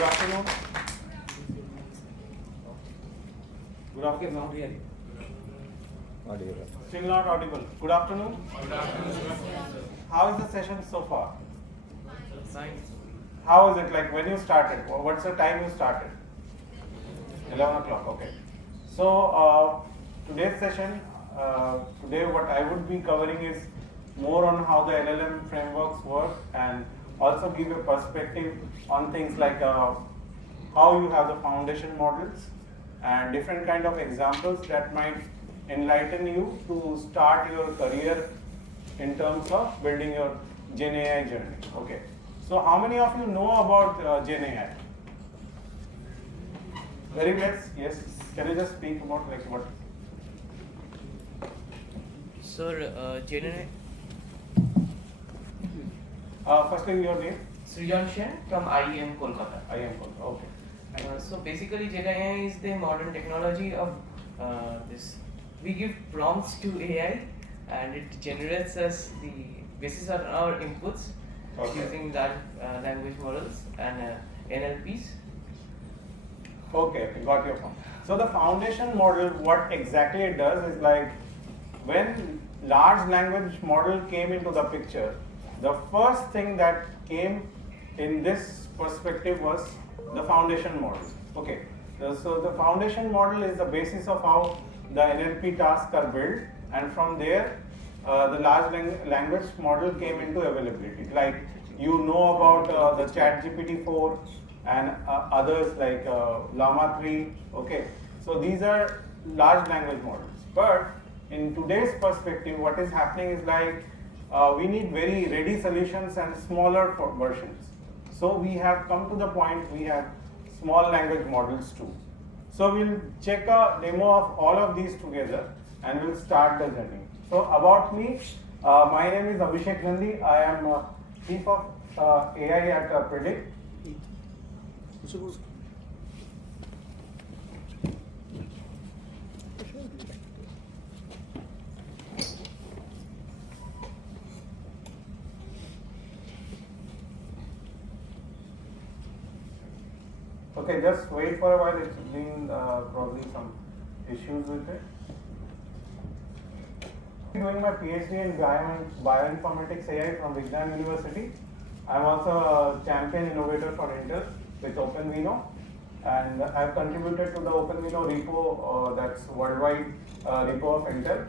Good afternoon. Good afternoon. Not really. Still not audible. Good afternoon. How is the session so far? Fine. How is it like when you started? What's the time you started? 11 o'clock. Okay. So today's session, today what I would be covering is more on how the LLM frameworks work and also give a perspective on things like how you have the foundation models and different kind of examples that might enlighten you to start your career in terms of building your Gen AI journey. Okay. So how many of you know about Gen AI? Very less. Yes. Can you just speak about like what? Sir, Gen Firstly, your name? Srijan Shen from IEM Kolkata. I am Kolkata. Okay. So basically, Gen AI is the modern technology of this. We give prompts to AI, and it generates us the basis on our inputs using language models and NLPs. Okay, got your point. So the foundation model, what exactly it does is like when large language model came into the picture, the first thing that came in this perspective was the foundation model. Okay, so the foundation model is the basis of how the NLP tasks are built, and from there the large language model came into availability. Like you know about the ChatGPT 4 and others like Llama 3. Okay, so these are large language models. But in today's perspective, what is happening is like we need very ready solutions and smaller versions. So we have come to the point we have small language models too. So we'll check a demo of all of these together and we'll start the journey. So about me, my name is Abhishek Nandi. I am Chief of AI at Predict. Okay, just wait for a while. It's been probably some issues with it. I'm doing my PhD in bioinformatics AI from VINO University. I'm also a champion innovator for Intel with OpenVINO, and I've contributed to the OpenVINO repo, that's worldwide repo of Intel,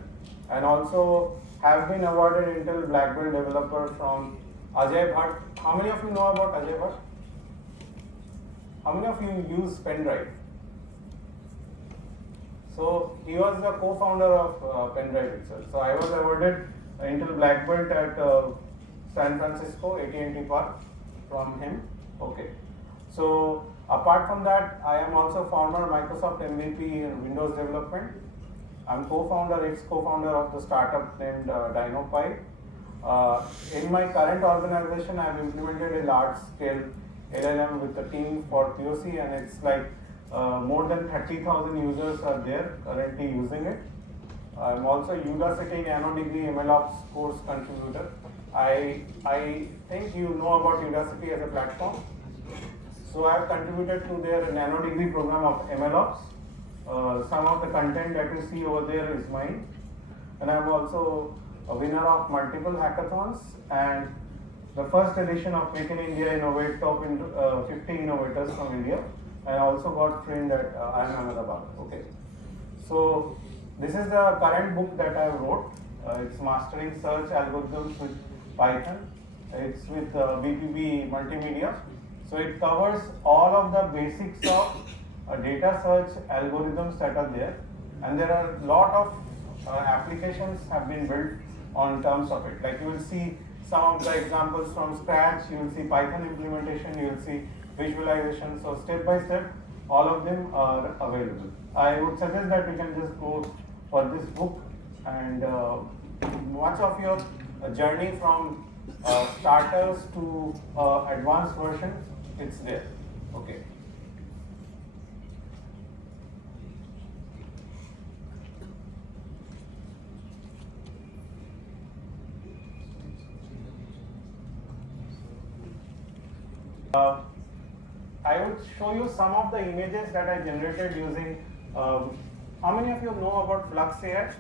and also have been awarded Intel Black Belt developer from Ajay Bhatt. How many of you know about Ajay Bhatt? How many of you use pendrive? So he was the co-founder of pendrive itself. So I was awarded Intel Black Belt at San Francisco AT&T Park from him. Okay. So apart from that, I am also former Microsoft MVP in Windows development. I'm ex-co-founder of the startup named DynoPy. In my current organization, I have implemented a large-scale LLM with a team for POC, and it's like more than 30,000 users are there currently using it. I'm also Udacity Nano Degree MLOps course contributor. I think you know about Udacity as a platform. So I have contributed to their Nano Degree program of MLOps. Some of the content that you see over there is mine. And I'm also a winner of multiple hackathons and the first edition of Make in India Innovate Top 50 Innovators from India. I also got trained at IIM Ahmedabad. Okay. So this is the current book that I wrote. It's Mastering Search Algorithms with Python. It's with BPB Multimedia. So it covers all of the basics of data search algorithms that are there. And there are a lot of applications have been built on terms of it. Like you will see some of the examples from scratch, you will see Python implementation, you will see visualization. So step by step, all of them are available. I would suggest that we can just go for this book and much of your journey from starters to advanced versions, it's there. Okay. I would show you some of the images that I generated using, how many of you know about Flux AI?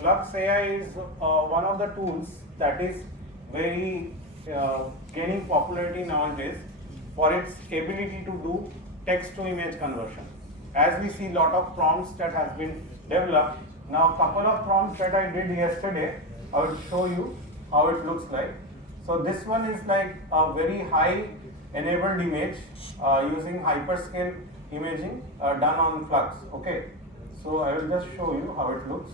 Flux AI is one of the tools that is very gaining popularity nowadays for its ability to do text to image conversion. As we see lot of prompts that has been developed, now couple of prompts that I did yesterday, I will show you how it looks like. So this one is like a very high enabled image using hyperscale imaging done on Flux. Okay, so I will just show you how it looks.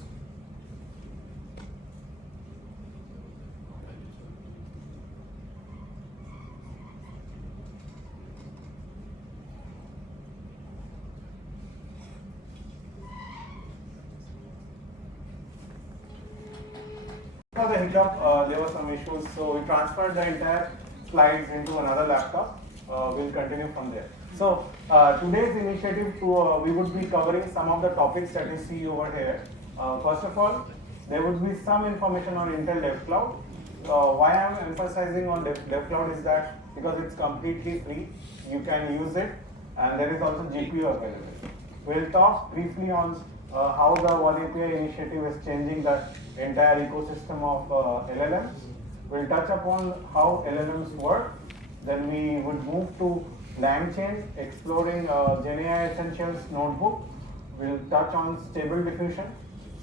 For the hiccup, there were some issues, so we transferred the entire slides into another laptop. We'll continue from there. So today's initiative, we would be covering some of the topics that you see over here. First of all, there would be some information on Intel Dev Cloud. Why I'm emphasizing on Dev Cloud is that because it's completely free, you can use it, and there is also GPU available. We'll talk briefly on how the oneAPI initiative is changing the entire ecosystem of LLMs. We'll touch upon how LLMs work. Then we would move to LangChain, exploring GenAI Essentials notebook. We'll touch on stable diffusion.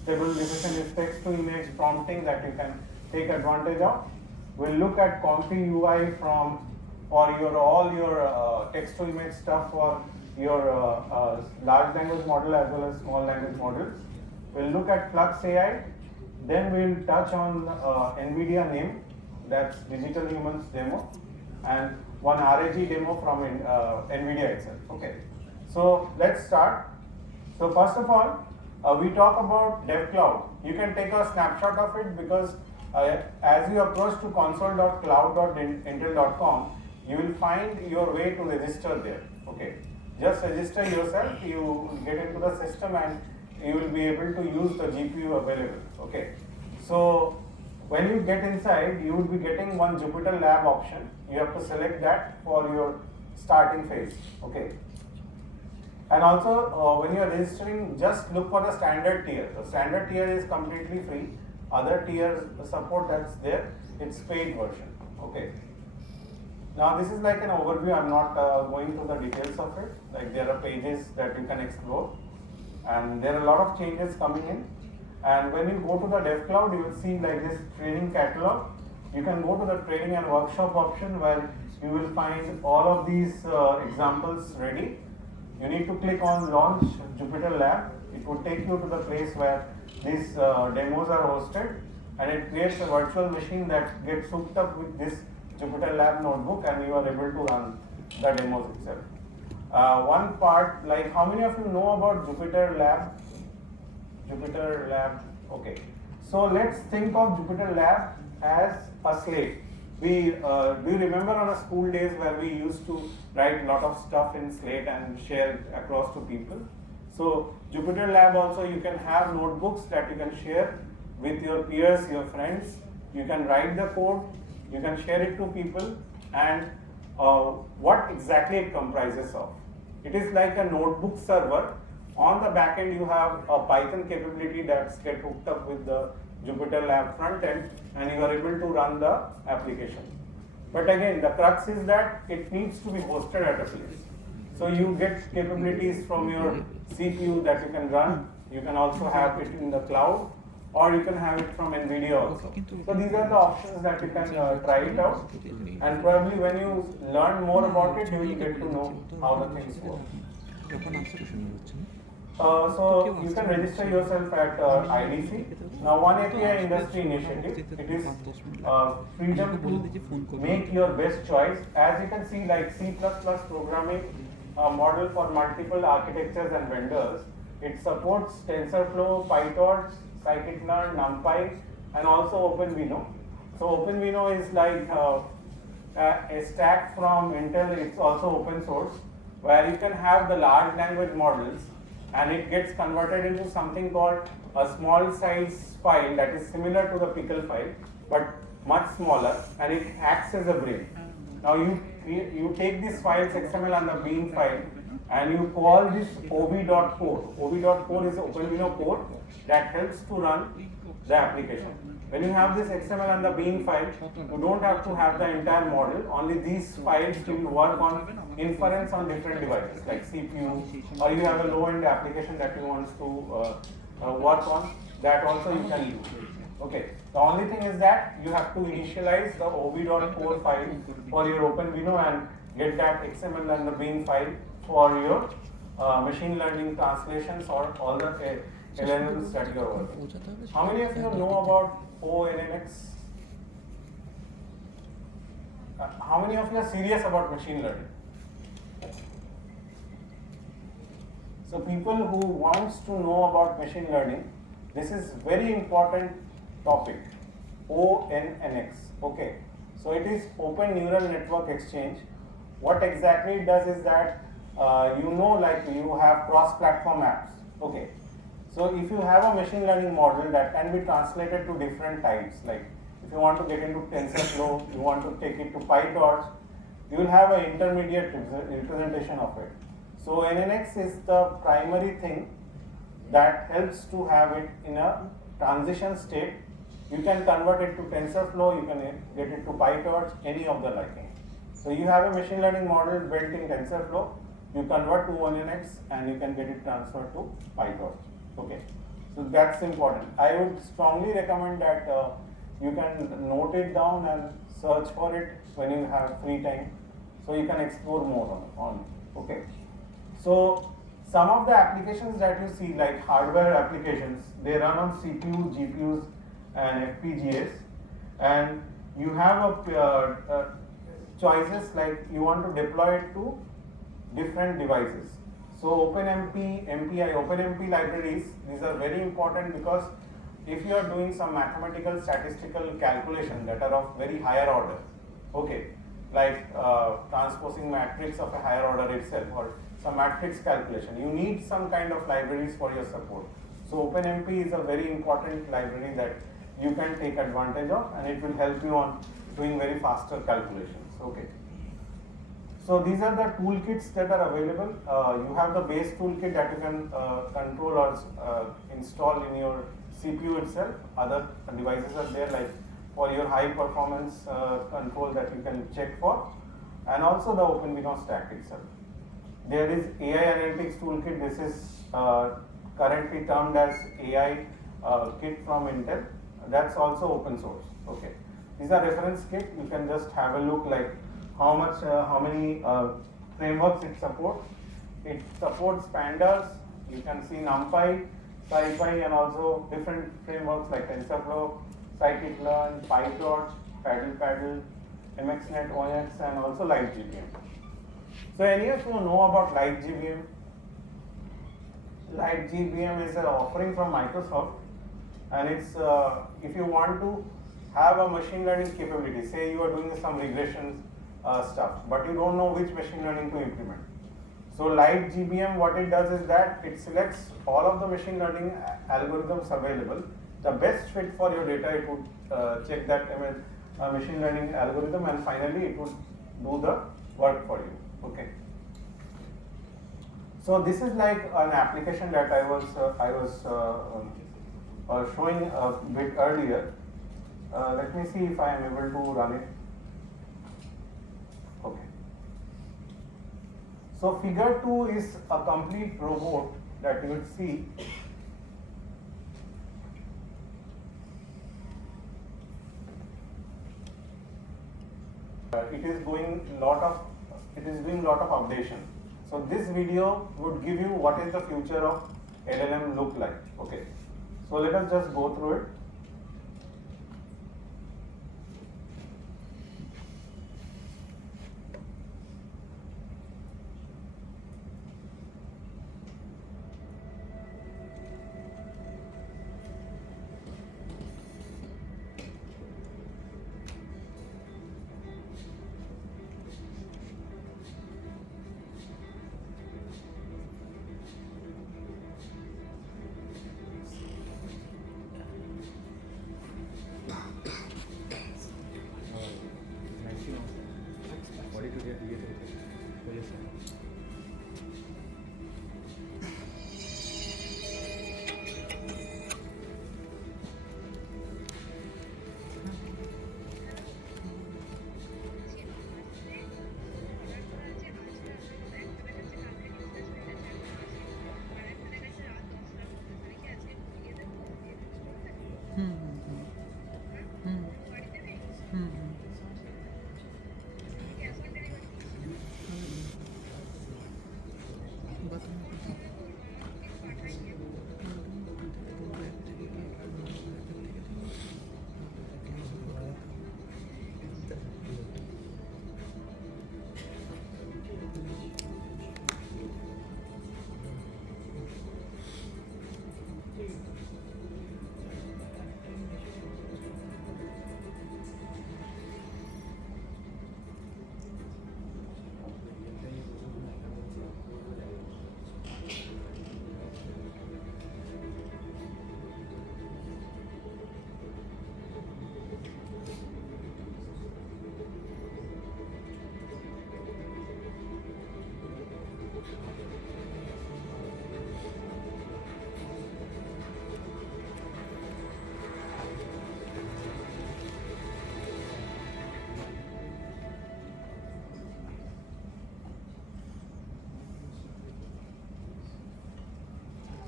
Stable diffusion is text to image prompting that you can take advantage of. We'll look at Comfy UI for your all your text to image stuff for your large language model as well as small language models. We'll look at Flux AI. Then we'll touch on NVIDIA NIM, that's Digital Humans demo, and one RAG demo from NVIDIA itself. Okay, so let's start. So first of all, we talk about Dev Cloud. You can take a snapshot of it because as you approach to console.cloud.intel.com, you will find your way to register there. Okay, just register yourself, you get into the system and you will be able to use the GPU available. Okay, so when you get inside, you will be getting one Jupyter Lab option. You have to select that for your starting phase. Okay, and also when you are registering, just look for the standard tier. The standard tier is completely free. Other tier support that's there, it's paid version. Okay. Now this is like an overview. I'm not going through the details of it. Like there are pages that you can explore, and there are a lot of changes coming in. And when you go to the Dev Cloud, you will see like this training catalog. You can go to the training and workshop option where you will find all of these examples ready. You need to click on Launch Jupyter Lab. It would take you to the place where these demos are hosted, and it creates a virtual machine that gets hooked up with this Jupyter Lab notebook, and you are able to run the demos itself. One part, like how many of you know about Jupyter Lab? Jupyter Lab, okay. So let's think of Jupyter Lab as a slate. Do you remember on our school days where we used to write a lot of stuff in slate and share across to people? So Jupyter Lab also, you can have notebooks that you can share with your peers, your friends. You can write the code, you can share it to people, and what exactly it comprises of. It is like a notebook server. On the back end, you have a Python capability that's get hooked up with the Jupyter Lab front end, and you are able to run the application. But again, the crux is that it needs to be hosted at a place. So you get capabilities from your CPU that you can run. You can also have it in the cloud, or you can have it from NVIDIA also. So these are the options that you can try it out, and probably when you learn more about it, you will get to know how the things work. So you can register yourself at IDC. Now oneAPI industry initiative, it is freedom to make your best choice. As you can see, like C++ programming model for multiple architectures and vendors. It supports TensorFlow, PyTorch, scikit-learn, NumPy, and also OpenVINO. So OpenVINO is like a stack from Intel. It's also open source, where you can have the large language models, and it gets converted into something called a small size file that is similar to the pickle file, but much smaller, and it acts as a brain. Now you you take this files XML and the bean file and you call this ob.core. ob.core is OpenVINO core that helps to run the application. When you have this XML and the bean file, you don't have to have the entire model. Only these files will work on inference on different devices like CPU, or you have a low-end application that you want to work on. That also you can use. Okay. The only thing is that you have to initialize the ob.core file for your OpenVINO and get that XML and the bean file for your machine learning translations or all the LLMs that you are working. How many of you know about oneNX? How many of you are serious about machine learning? So people who wants to know about machine learning, this is very important topic, oneNX. Okay, so it is Open Neural Network Exchange. What exactly it does is that like you have cross-platform apps. Okay, so if you have a machine learning model that can be translated to different types, like if you want to get into TensorFlow, you want to take it to PyTorch, you will have an intermediate representation of it. So NNX is the primary thing that helps to have it in a transition state. You can convert it to TensorFlow, you can get it to PyTorch, any of the liking. So you have a machine learning model built in TensorFlow, you convert to oneNX and you can get it transferred to PyTorch. Okay, so that's important. I would strongly recommend that you can note it down and search for it when you have free time, so you can explore more on it. Okay, so some of the applications that you see, like hardware applications, they run on CPU, GPUs, and FPGAs, and you have a choices like you want to deploy it to different devices. So OpenMP, MPI, OpenMP libraries, these are very important because if you are doing some mathematical statistical calculation that are of very higher order, okay, like transposing matrix of a higher order itself or some matrix calculation, you need some kind of libraries for your support. So OpenMP is a very important library that you can take advantage of, and it will help you on doing very faster calculations. Okay. So these are the toolkits that are available. You have the base toolkit that you can control or install in your CPU itself. Other devices are there, like for your high performance control that you can check for, and also the OpenVINO stack itself. There is AI Analytics Toolkit. This is currently termed as AI kit from Intel. That's also open source. Okay, these are reference kit. You can just have a look, like how many frameworks it supports. It supports pandas. You can see NumPy, SciPy, and also different frameworks like TensorFlow, Scikit-learn, PyTorch, Paddle, MXNet, ONX, and also LightGBM. So any of you know about LightGBM? LightGBM is an offering from Microsoft, and it's if you want to have a machine learning capability, say you are doing some regression stuff, but you don't know which machine learning to implement. So LightGBM, what it does is that it selects all of the machine learning algorithms available. The best fit for your data, it would check that machine learning algorithm, and finally it would do the work for you. Okay. So this is like an application that I was showing a bit earlier. Let me see if I am able to run it. Okay. So figure 2 is a complete robot that you would see. It is doing lot of updation. So this video would give you what is the future of LLM look like. Okay. So let us just go through it.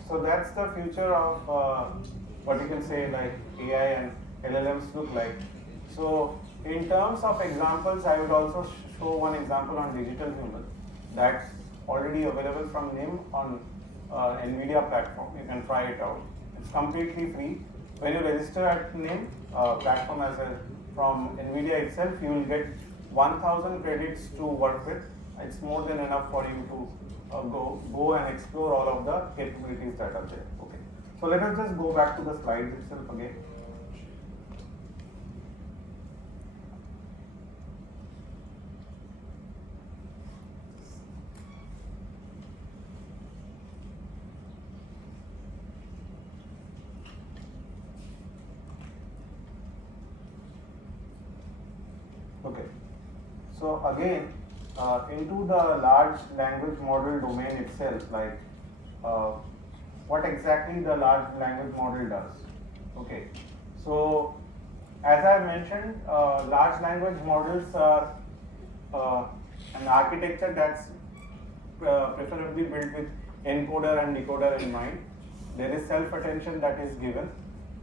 So that's the future of what you can say like AI and LLMs look like. So in terms of examples, I would also show one example on digital human that's already available from NIM on NVIDIA platform. You can try it out. It's completely free. When you register at NIM platform from NVIDIA itself, you will get 1,000 credits to work with. It's more than enough for you to go and explore all of the capabilities that are there. Okay. So let us just go back to the slides itself again. Okay. So again, into the large language model domain itself, like what exactly the large language model does. Okay. So as I mentioned, large language models are an architecture that's preferably built with encoder and decoder in mind. There is self-attention that is given,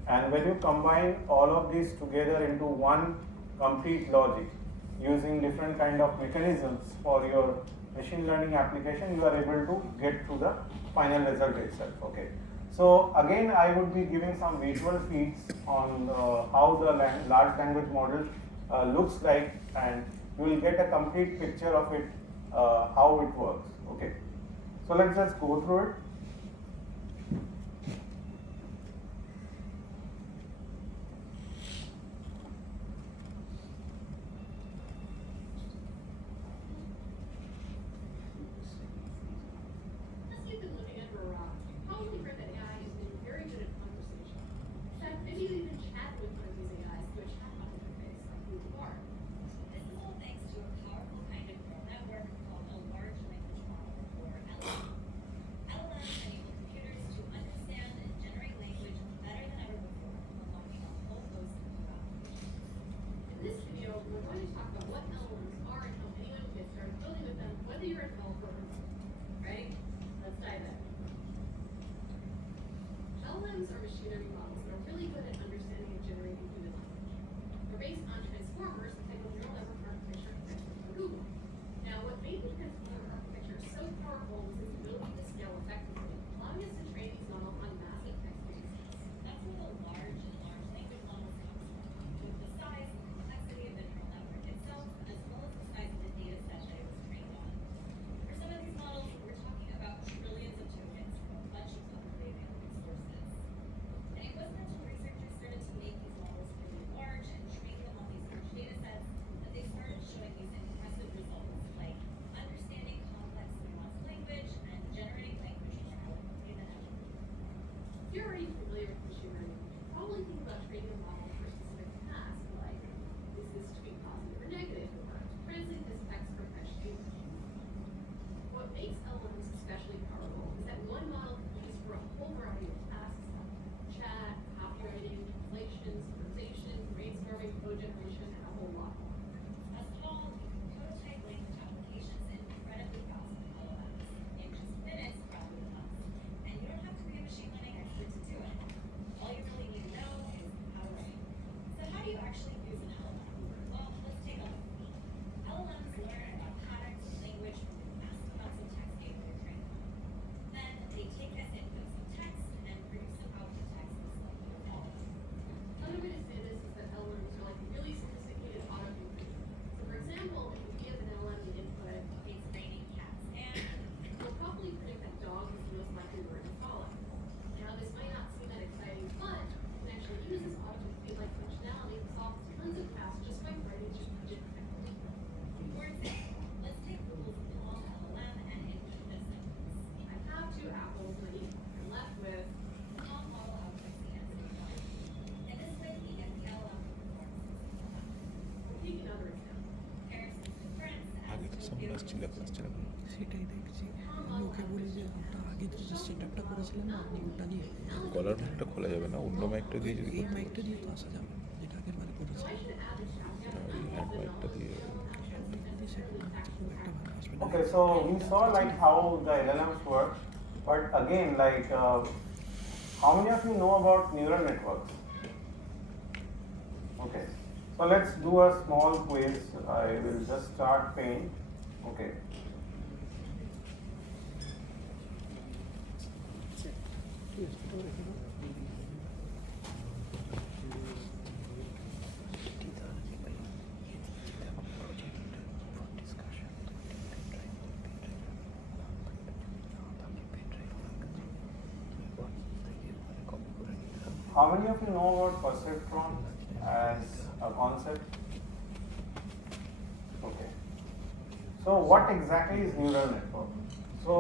and when you combine all of these together into one complete logic using different kind of mechanisms for your machine learning application, you are able to get to the final result itself. Okay. So again, I would be giving some visual feeds on how the large language model looks like, and you will get a complete picture of it, how it works. Okay. So let's just go through it. সেটাই দেখছি। আমি ওকে বলি যে আমরা আগে যে সেটআপটা করেছিলাম না আপনি ওটা দিয়ে গলার মাইকটা খোলা যাবে না, অন্য মাইকটা দিয়ে যদি এই করতে মাইকটা দিয়ে তো আসা যাবে যেটা আগের বারে করেছিলাম। এই হ্যান্ড মাইকটা দিয়ে খুব একটা ভালো আসবে না। Okay, so we saw like how the LLMs work, but again, like how many of you know about neural networks? Okay, so let's do a small quiz. I will just start paying. Okay. How many of you know about perceptron as a concept? Okay. So what exactly is neural network? So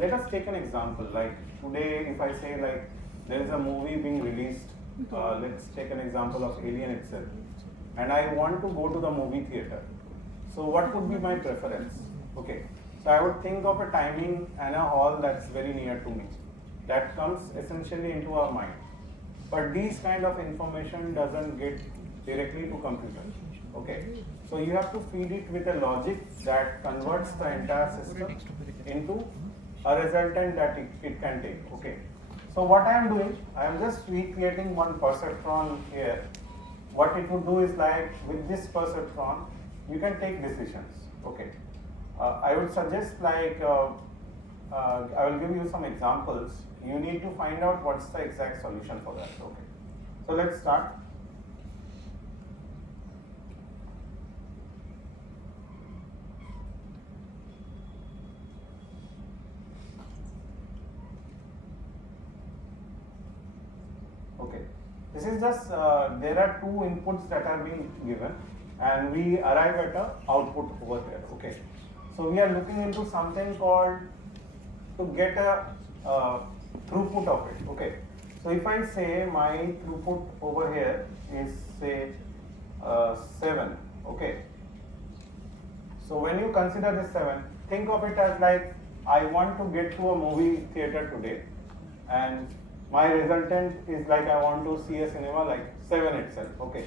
let us take an example. Like today, if I say like there is a movie being released, let's take an example of Alien itself, and I want to go to the movie theater. So what would be my preference? Okay. So I would think of a timing and a hall that's very near to me. That comes essentially into our mind. But these kind of information doesn't get directly to computer. Okay. So you have to feed it with a logic that converts the entire system into a resultant that it can take. Okay. So what I am doing, I am just recreating one perceptron here. What it would do is like with this perceptron, you can take decisions. Okay. I would suggest like I will give you some examples. You need to find out what's the exact solution for that. Okay. So let's start. Okay. This is just there are two inputs that are being given, and we arrive at a output over here. Okay. So we are looking into something called to get a throughput of it. Okay. So if I say my throughput over here is say 7. Okay. So when you consider this 7, think of it as like I want to get to a movie theater today, and my resultant is like I want to see a cinema like 7 itself. Okay.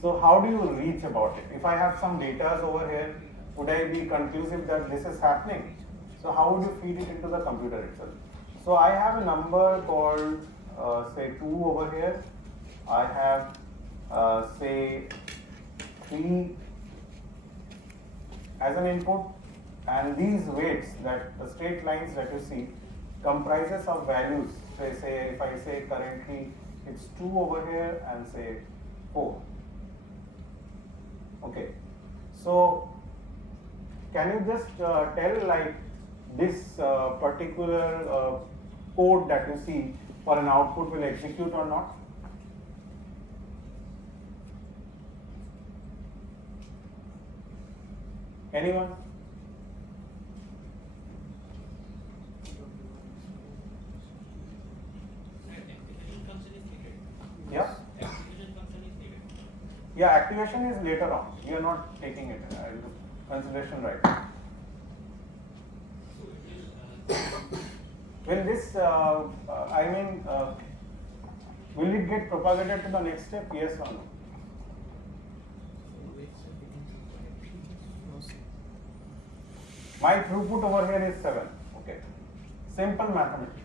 So how do you reach about it? If I have some data over here, would I be conclusive that this is happening? So how would you feed it into the computer itself? So I have a number called say 2 over here. I have say 3 as an input, and these weights, that the straight lines that you see, comprises of values. So say if I say currently it's 2 over here and say 4. Okay. So can you just tell like this particular code that you see for an output will execute or not? Anyone? Yeah? Yeah, activation is later on. You are not taking it into consideration right now. Will this, will it get propagated to the next step? Yes or no? My throughput over here is 7. Okay. Simple mathematics.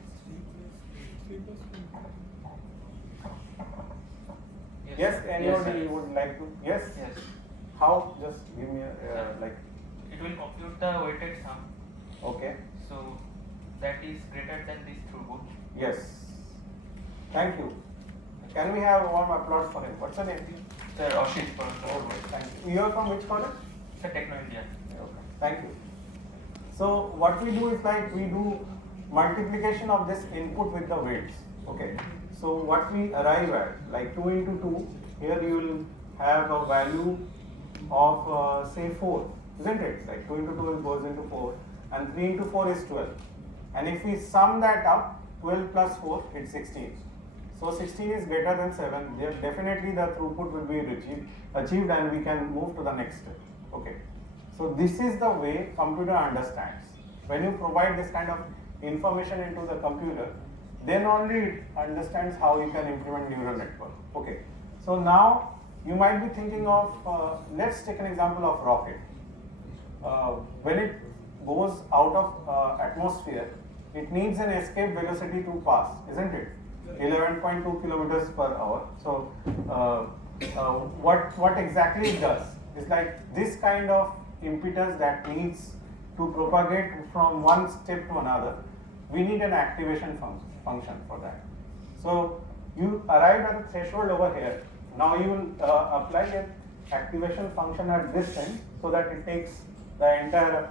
Yes, anybody would like to? Yes? Yes. How? Just give me a, like. It will compute the weighted sum. Okay. So that is greater than this throughput. Yes. Thank you. Can we have warm applause for him? What's your name? Sir, Ashish for Okay, thank you. You are from which college? Sir, Techno India. Okay, thank you. So what we do is like we do multiplication of this input with the weights. Okay. So what we arrive at, like 2 into 2, here you will have a value of say 4, isn't it? Like 2 into 2 goes into 4, and 3 into 4 is 12. And if we sum that up, 12 plus 4, it's 16. So 16 is greater than 7. There definitely the throughput will be achieved, and we can move to the next step. Okay. So this is the way computer understands. When you provide this kind of information into the computer, then only it understands how you can implement neural network. Okay. So now you might be thinking of, let's take an example of rocket. When it goes out of atmosphere, it needs an escape velocity to pass, isn't it? 11.2 kilometers per hour. So what exactly it does is like this kind of impetus that needs to propagate from one step to another. We need an activation function for that. So you arrive at a threshold over here. Now you will apply an activation function at this end so that it takes the entire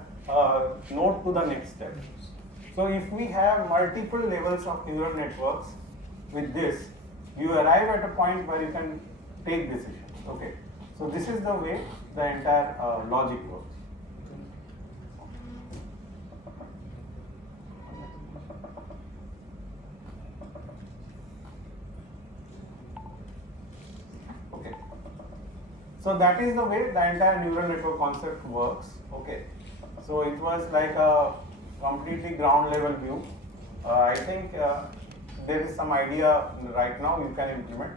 node to the next step. So if we have multiple levels of neural networks with this, you arrive at a point where you can take decisions. Okay. So this is the way the entire logic works. Okay. So that is the way the entire neural network concept works. Okay. So it was like a completely ground level view. I think there is some idea right now you can implement.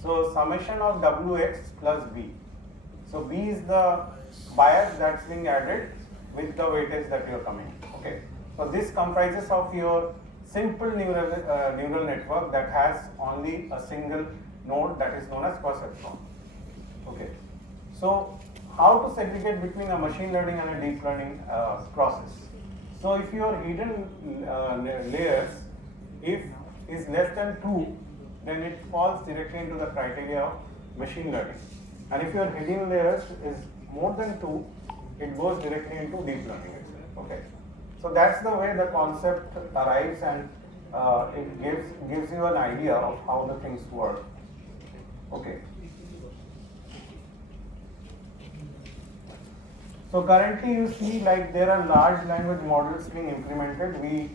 So summation of Wx plus B. So B is the bias that's being added with the weightage that you are coming. Okay. So this comprises of your simple neural network that has only a single node that is known as perceptron. Okay. So how to segregate between a machine learning and a deep learning process? So if your hidden layers, if is less than 2, then it falls directly into the criteria of machine learning. And if your hidden layers is more than 2, it goes directly into deep learning itself. Okay. So that's the way the concept arrives, and it gives you an idea of how the things work. Okay. So currently you see like there are large language models being implemented. We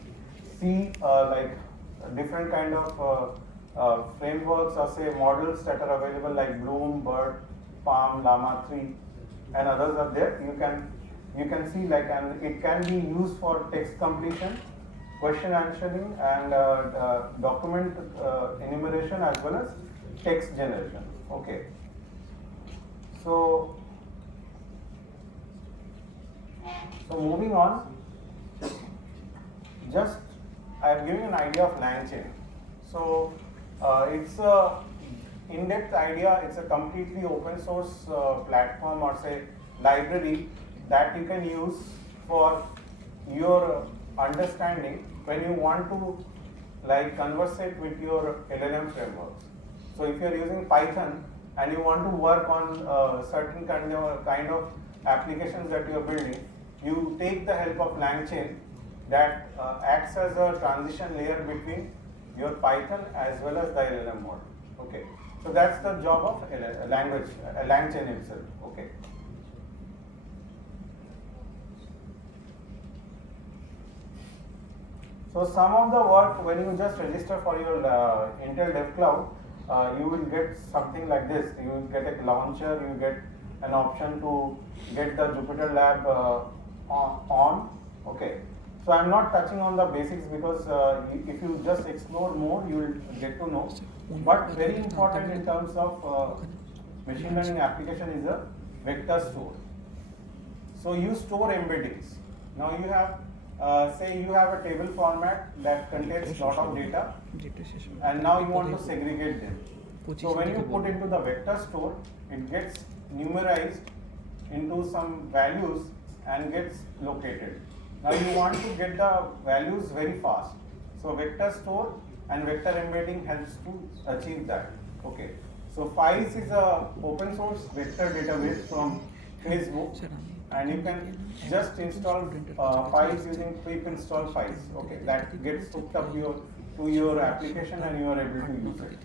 see like different kind of frameworks or say models that are available like Bloom, BERT, Palm, Llama 3 and others are there. You can see like, and it can be used for text completion, question answering and document enumeration as well as text generation. Okay. So moving on, just I am giving an idea of LangChain. So it's a in-depth idea. It's a completely open source platform or say library that you can use for your understanding when you want to like conversate with your LLM frameworks. So if you are using Python and you want to work on certain kind of applications that you are building, you take the help of LangChain that acts as a transition layer between your Python as well as the LLM model. Okay. So that's the job of LangChain itself. Okay. So some of the work, when you just register for your Intel Dev Cloud, you will get something like this. You will get a launcher, you get an option to get the Jupyter Lab on. Okay. So I'm not touching on the basics because if you just explore more, you will get to know. But very important in terms of machine learning application is a vector store. So you store embeddings. Now you have, say you have a table format that contains lot of data, and now you want to segregate them. So when you put into the vector store, it gets numerized into some values and gets located. Now you want to get the values very fast. So vector store and vector embedding helps to achieve that. Okay. So Files is a open source vector database from Facebook, and you can just install files using pip install files. Okay, that gets hooked up to your application and you are able to use it.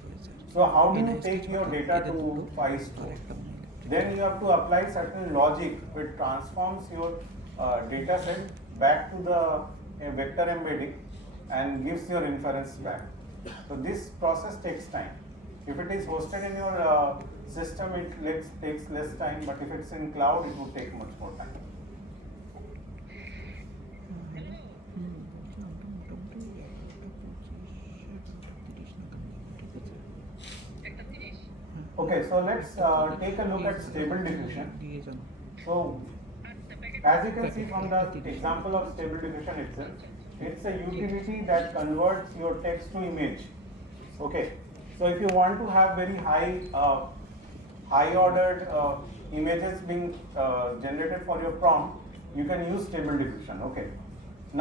So how do you take your data to file store? Then you have to apply certain logic which transforms your data set back to the vector embedding and gives your inference back. So this process takes time. If it is hosted in your system, it takes less time, but if it's in cloud, it would take much more time. Okay, so let's take a look at stable diffusion. দিয়ে জানো So, as you can see from the example of stable diffusion itself, it's a utility that converts your text to image. Okay, so if you want to have very high ordered images being generated for your prompt, you can use stable diffusion. Okay,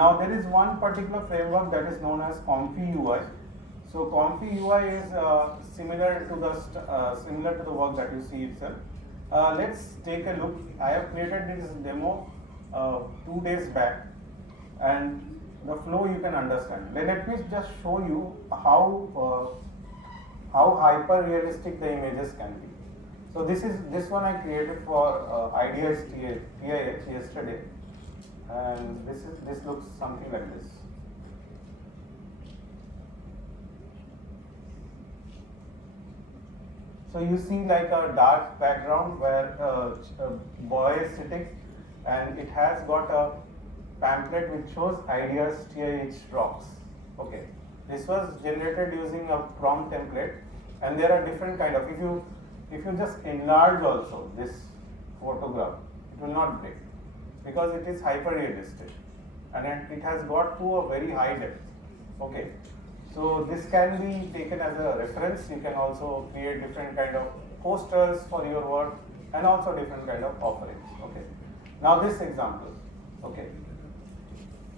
now there is one particular framework that is known as Comfy UI. So Comfy UI is similar to the work that you see itself. Let's take a look. I have created this demo 2 days back, and the flow you can understand. Let me just show you how hyper realistic the images can be. So this one I created for IDS TIH yesterday, and this looks something like this. So you see like a dark background where a boy is sitting, and it has got a pamphlet which shows ideas TIH rocks. Okay, this was generated using a prompt template, and there are different kind of, if you just enlarge also this photograph, it will not break because it is hyper realistic, and it has got to a very high depth. Okay, so this can be taken as a reference. You can also create different kind of posters for your work, and also different kind of offerings. Okay, now this example. Okay,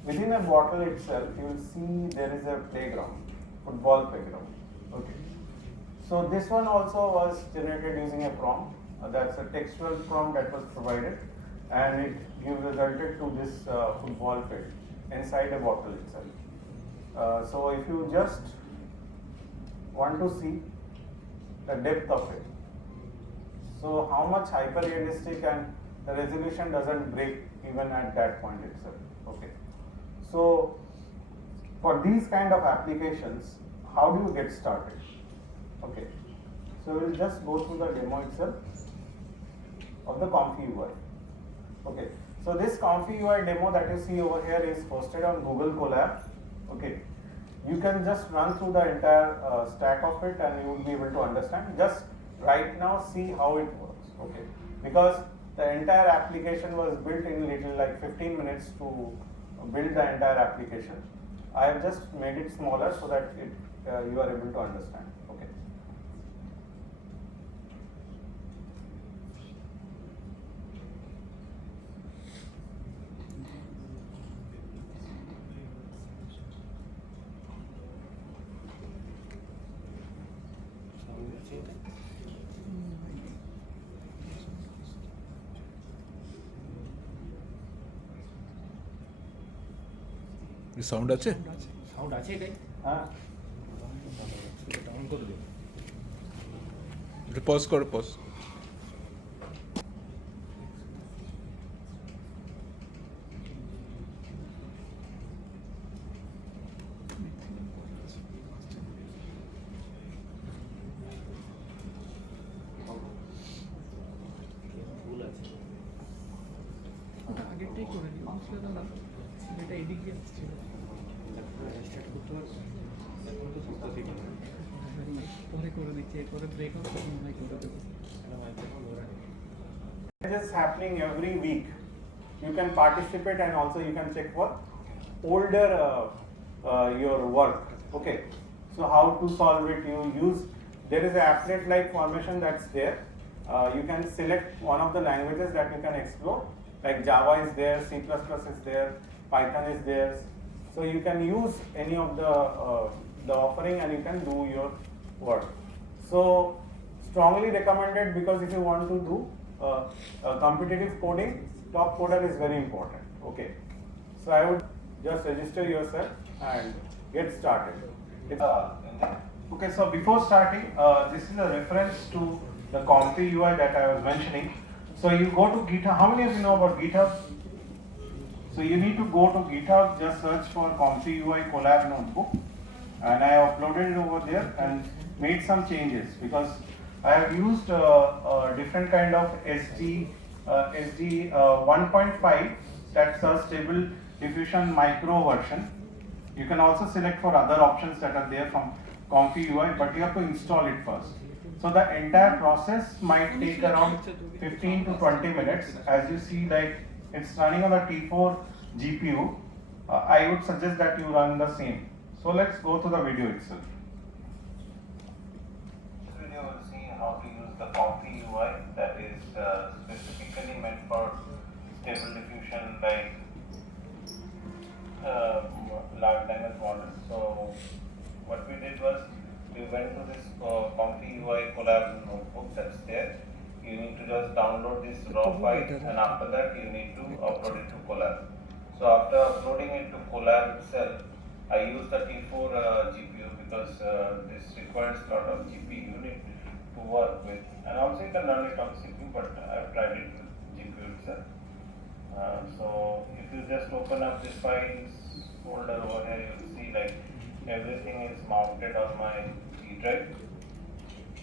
within a bottle itself, you will see there is a playground, football playground. Okay, so this one also was generated using a prompt. That's a textual prompt that was provided, and it resulted to this football field inside a bottle itself. So if you just want to see the depth of it, so how much hyper realistic, and the resolution doesn't break even at that point itself. Okay, so for these kind of applications, how do you get started? Okay, so we'll just go through the demo itself of the Comfy UI. Okay, so this Comfy UI demo that you see over here is hosted on Google Colab. Okay, you can just run through the entire stack of it, and you will be able to understand. Just right now see how it works. Okay, because the entire application was built in little like 15 minutes to build the entire application. I have just made it smaller so that you are able to understand. Okay. Sound আছে? Sound আছে এটাই হ্যাঁ, down করে দিও একটু pause করো, pause. ফুল আছে ওটা আগেরটাই করে নিই বুঝলে দাদা, এটা এদিকে আসছিল স্টার্ট করতে পারছি এখন তো বুঝতেছি না পরে করে নিচ্ছি, এরপরে ব্রেক আউট মনে হয় করে দেবো। it is happening every week. You can participate, and also you can check for older your work. Okay, so how to solve it? You use, there is a applet like formation that's there. You can select one of the languages that you can explore, like Java is there, C++ is there, Python is there. So you can use any of the offering, and you can do your work. So strongly recommended, because if you want to do competitive coding, top coder is very important. Okay, so I would just register yourself and get started. Okay, so before starting, this is a reference to the Comfy UI that I was mentioning. So you go to GitHub. How many of you know about GitHub? So you need to go to GitHub, just search for Comfy UI Collab Notebook, and I uploaded it over there and made some changes, because I have used different kind of SD 1.5, that's a stable diffusion micro version. You can also select for other options that are there from Comfy UI, but you have to install it first. So So the entire process might take around 15 to 20 minutes. As you see, like it's running on a T4 GPU. I would suggest that you run the same. So let's go to the video itself. This video will see how to use the Comfy UI that is specifically meant for stable diffusion like large language models. So what we did was we went to this Comfy UI collab notebook that's there. You need to just download this raw file, and after that you need to upload it to Colab. So after uploading it to Colab itself, I use the T4 GPU because this requires a lot of GPU unit to work with, and also you can run it on CPU, but I've tried it with GPU itself. So if you just open up this files folder over here, you will see like everything is mounted on my G drive,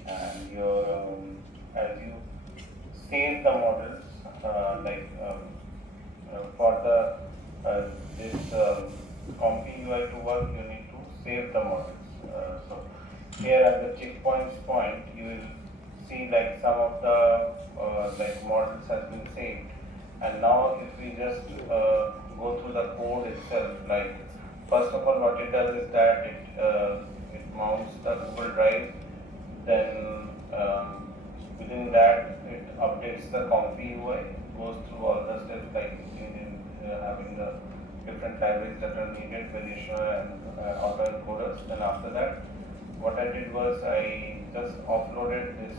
and your as you save the models for the this Comfy UI to work, you need to save the models. So here at the checkpoints point, you will see like some of the models has been saved. And now if we just go through the code itself, like first of all what it does is that it mounts the Google Drive, then within that it updates the Comfy UI, goes through all the steps like having the different libraries that are needed, variation and autoencoders. Then after that, what I did was I just offloaded this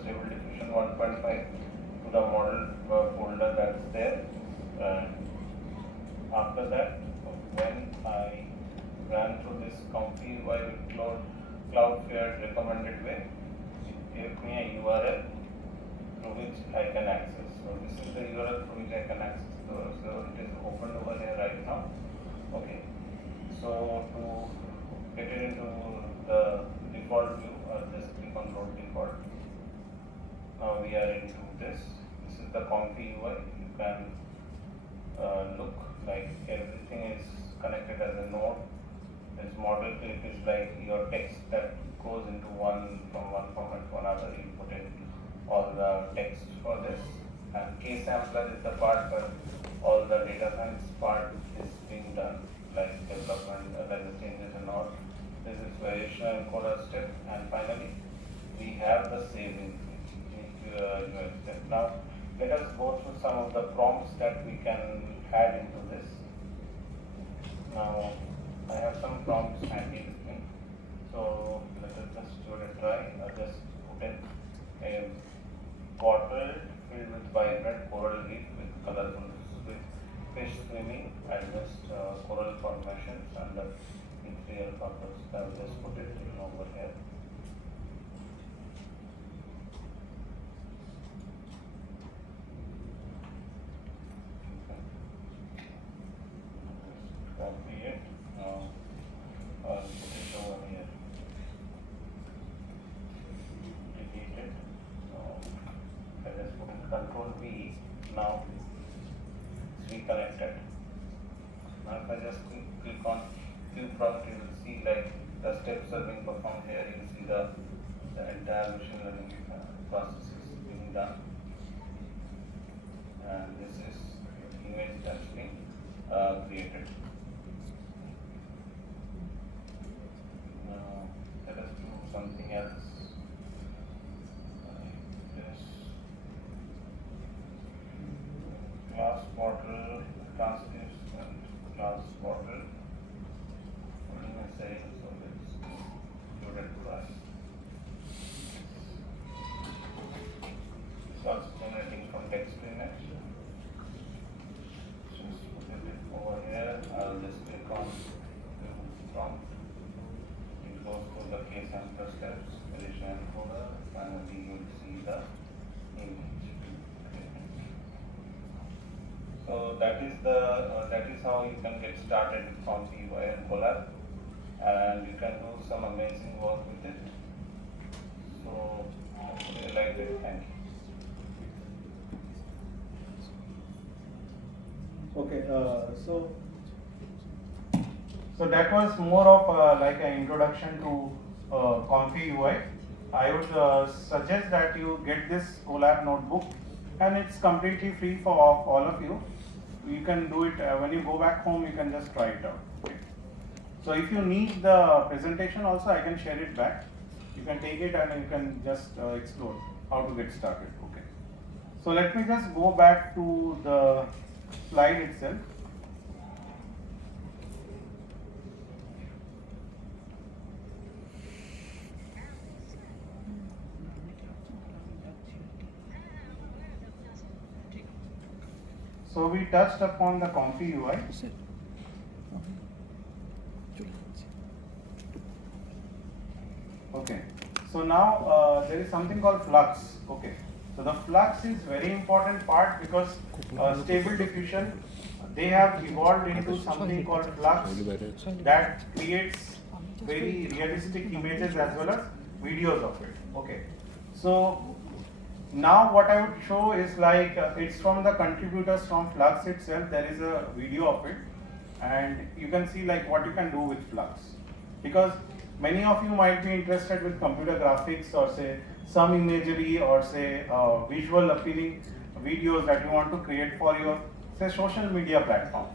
stable diffusion 1.5 to the model folder that's there. After that, when I ran through this Comfy UI with Cloudflare recommended way, it gave me a URL through which I can access. So this is the URL through which I can access. So it is open over here right now. Okay. So to get it into the default view, just click on load default. Now we are into this. This is the Comfy UI. You can look like everything is connected as a node. This model clip is like your text that goes into from one format to another. You put in all the text for this, and K-sampler is the part where all the data science part is being done, like development, like the changes and all. This is variation encoder step, and finally we have the saving step. Now let us go through some of the prompts that we can add into this. Now I have some prompts handy with me, so let us just give it a try. I'll just put in a bottle filled with vibrant coral reef with colorful fish swimming amidst coral formations and the ethereal purpose. I'll just put it in over here. Copy it. Now I'll put it over here. Delete it. I just put in Control V. Now it's reconnected. Now if I just click on view prompt, you will see like the steps are being performed here. You will see the entire machine learning process is being done. And this is the image that's being created. Now let us do something else. This class bottle transcripts and class bottle. What am I saying? So let's do that class. It's also generating from text to image. Just put it over here. I'll just click on the prompt. It goes through the K-sampler steps, variation encoder, finally you will see the image. So that is how you can get started with Comfy UI and Colab, and you can do some amazing work with it. So hopefully you liked it. Thank you. Okay, so that was more of like an introduction to Comfy UI. I would suggest that you get this Colab notebook, and it's completely free for all of you. You can do it when you go back home. You can just try it out. Okay. So if you need the presentation also, I can share it back. You can take it and you can just explore how to get started. Okay. So let me just go back to the slide itself. So we touched upon the Comfy UI. Okay. So now there is something called Flux. Okay. So the Flux is very important part because Stable Diffusion, they have evolved into something called Flux that creates very realistic images as well as videos of it. Okay. So now what I would show is like it's from the contributors from Flux itself. There is a video of it, and you can see like what you can do with Flux, because many of you might be interested with computer graphics or say some imagery or say visual appealing videos that you want to create for your say social media platform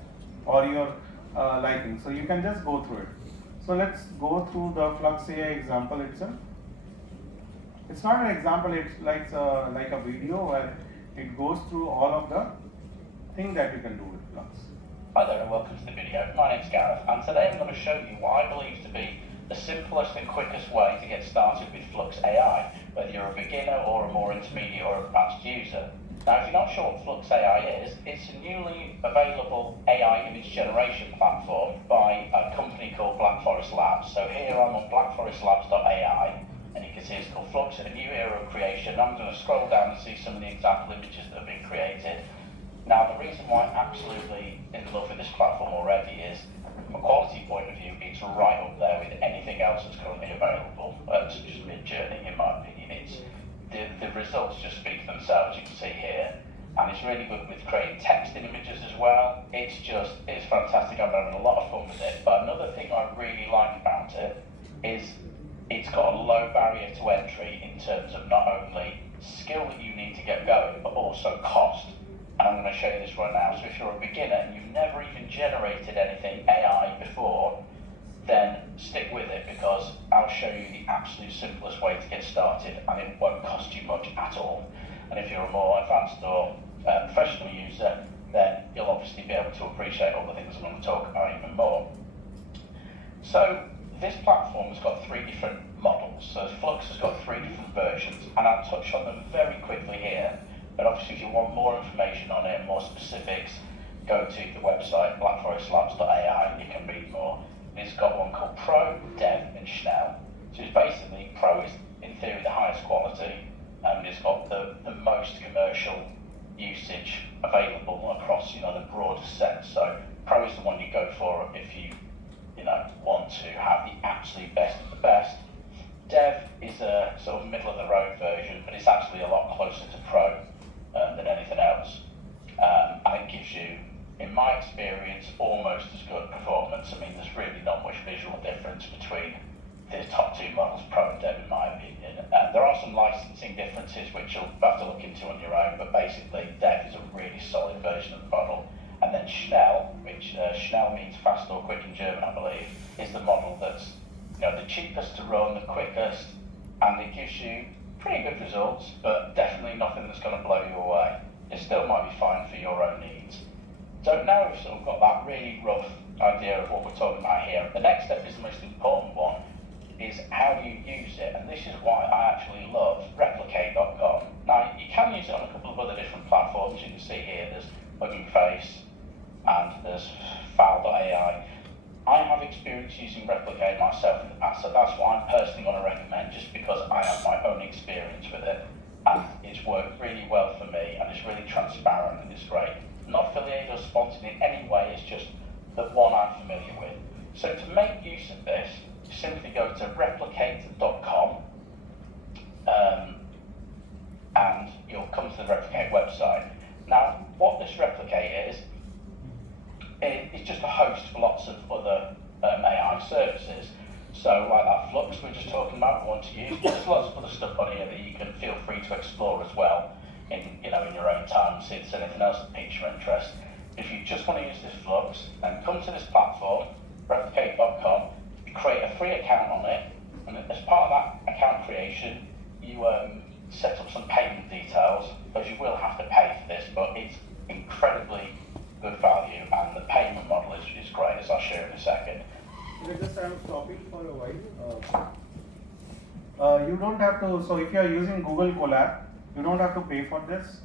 or your liking. So you can just go through it. So let's go through the Flux AI example itself. It's not an example, it's like a video where it goes through all of the things that you can do with Flux. Hi there and welcome to the video. My name's Gareth, and today I'm going to show you what I believe to be the simplest and quickest way to get started with Flux AI, whether you're a beginner or a more intermediate or advanced user. Now, if you're not sure what Flux AI is, it's a newly available AI image generation platform by a company called Black Forest Labs. So here I'm on blackforestlabs.ai, and you can see it's called Flux, a new era of creation. I'm going to scroll down and see some of the example images that have been created. Now, the reason why I'm absolutely in love with this platform already is, from a quality point of view, it's right up there with anything else that's currently available, such as Midjourney, in my opinion. The results just speak for themselves, you can see here. And it's really good with creating text in images as well. It's fantastic. I'm having a lot of fun with it. But another thing I really like about it is it's got a low barrier to entry in terms of not only skill that you need to get going, but also cost. And I'm going to show you this right now. So if you're a beginner and you've never even generated anything AI before, then stick with it, because I'll show you the absolute simplest way to get started, and it won't cost you much at all. And if you're a more advanced or professional user, then you'll obviously be able to appreciate all the things I'm going to talk about even more. So this platform has got 3 different models. So Flux has got 3 different versions, and I'll touch on them very quickly here. But obviously, if you want more information on it, more specifics, go to the website blackforestlabs.ai and you can read more. It's got one called Pro, Dev, and Schnell. So it's basically, Pro is in theory the highest quality, and it's got the most commercial usage available across the broadest sense. So Pro is the one you go for if you want to have the absolute best of the best. Dev is a sort of middle of the road version, but it's actually a lot closer to Pro than anything else. And it gives you, in my experience, almost as good performance. I mean, there's really not much visual difference between the top 2 models, Pro and Dev, in my opinion. There are some licensing differences which you'll have to look into on your own, but basically Dev is a really solid version of the model. And then Schnell, which Schnell means fast or quick in German, I believe, is the model that's the cheapest to run, the quickest, and it gives you pretty good results, but definitely nothing that's going to blow you away. It still might be fine for your own needs. So now we've sort of got that really rough idea of what we're talking about here. The next step is the most important one, is how do you use it? And this is why I actually love replicate.com. Now, you can use it on a couple of other different platforms. You can see here there's Hugging Face and there's File.ai. I have experience using Replicate myself in the past, so that's what I'm personally going to recommend, just because I have my own experience with it, and it's worked really well for me, and it's really transparent and it's great. Not affiliated or sponsored in any way, it's just the one I'm familiar with. So to make use of this, you simply go to replicate.com, and you'll come to the Replicate website. Now, what this Replicate is, it's just a host for lots of other AI services. So like that Flux we were just talking about, we want to use, there's lots of other stuff on here that you can feel free to explore as well in your own time, see if there's anything else that piques your interest. If you just want to use this Flux, then come to this platform, replicate.com, you create a free account on it, and as part of that account creation, you set up some payment details, because you will have to pay for this, but it's incredibly good value, and the payment model is great, as I'll show in a second. I'm stopping for a while. You don't have to, so if you are using Google Colab, you don't have to pay for this.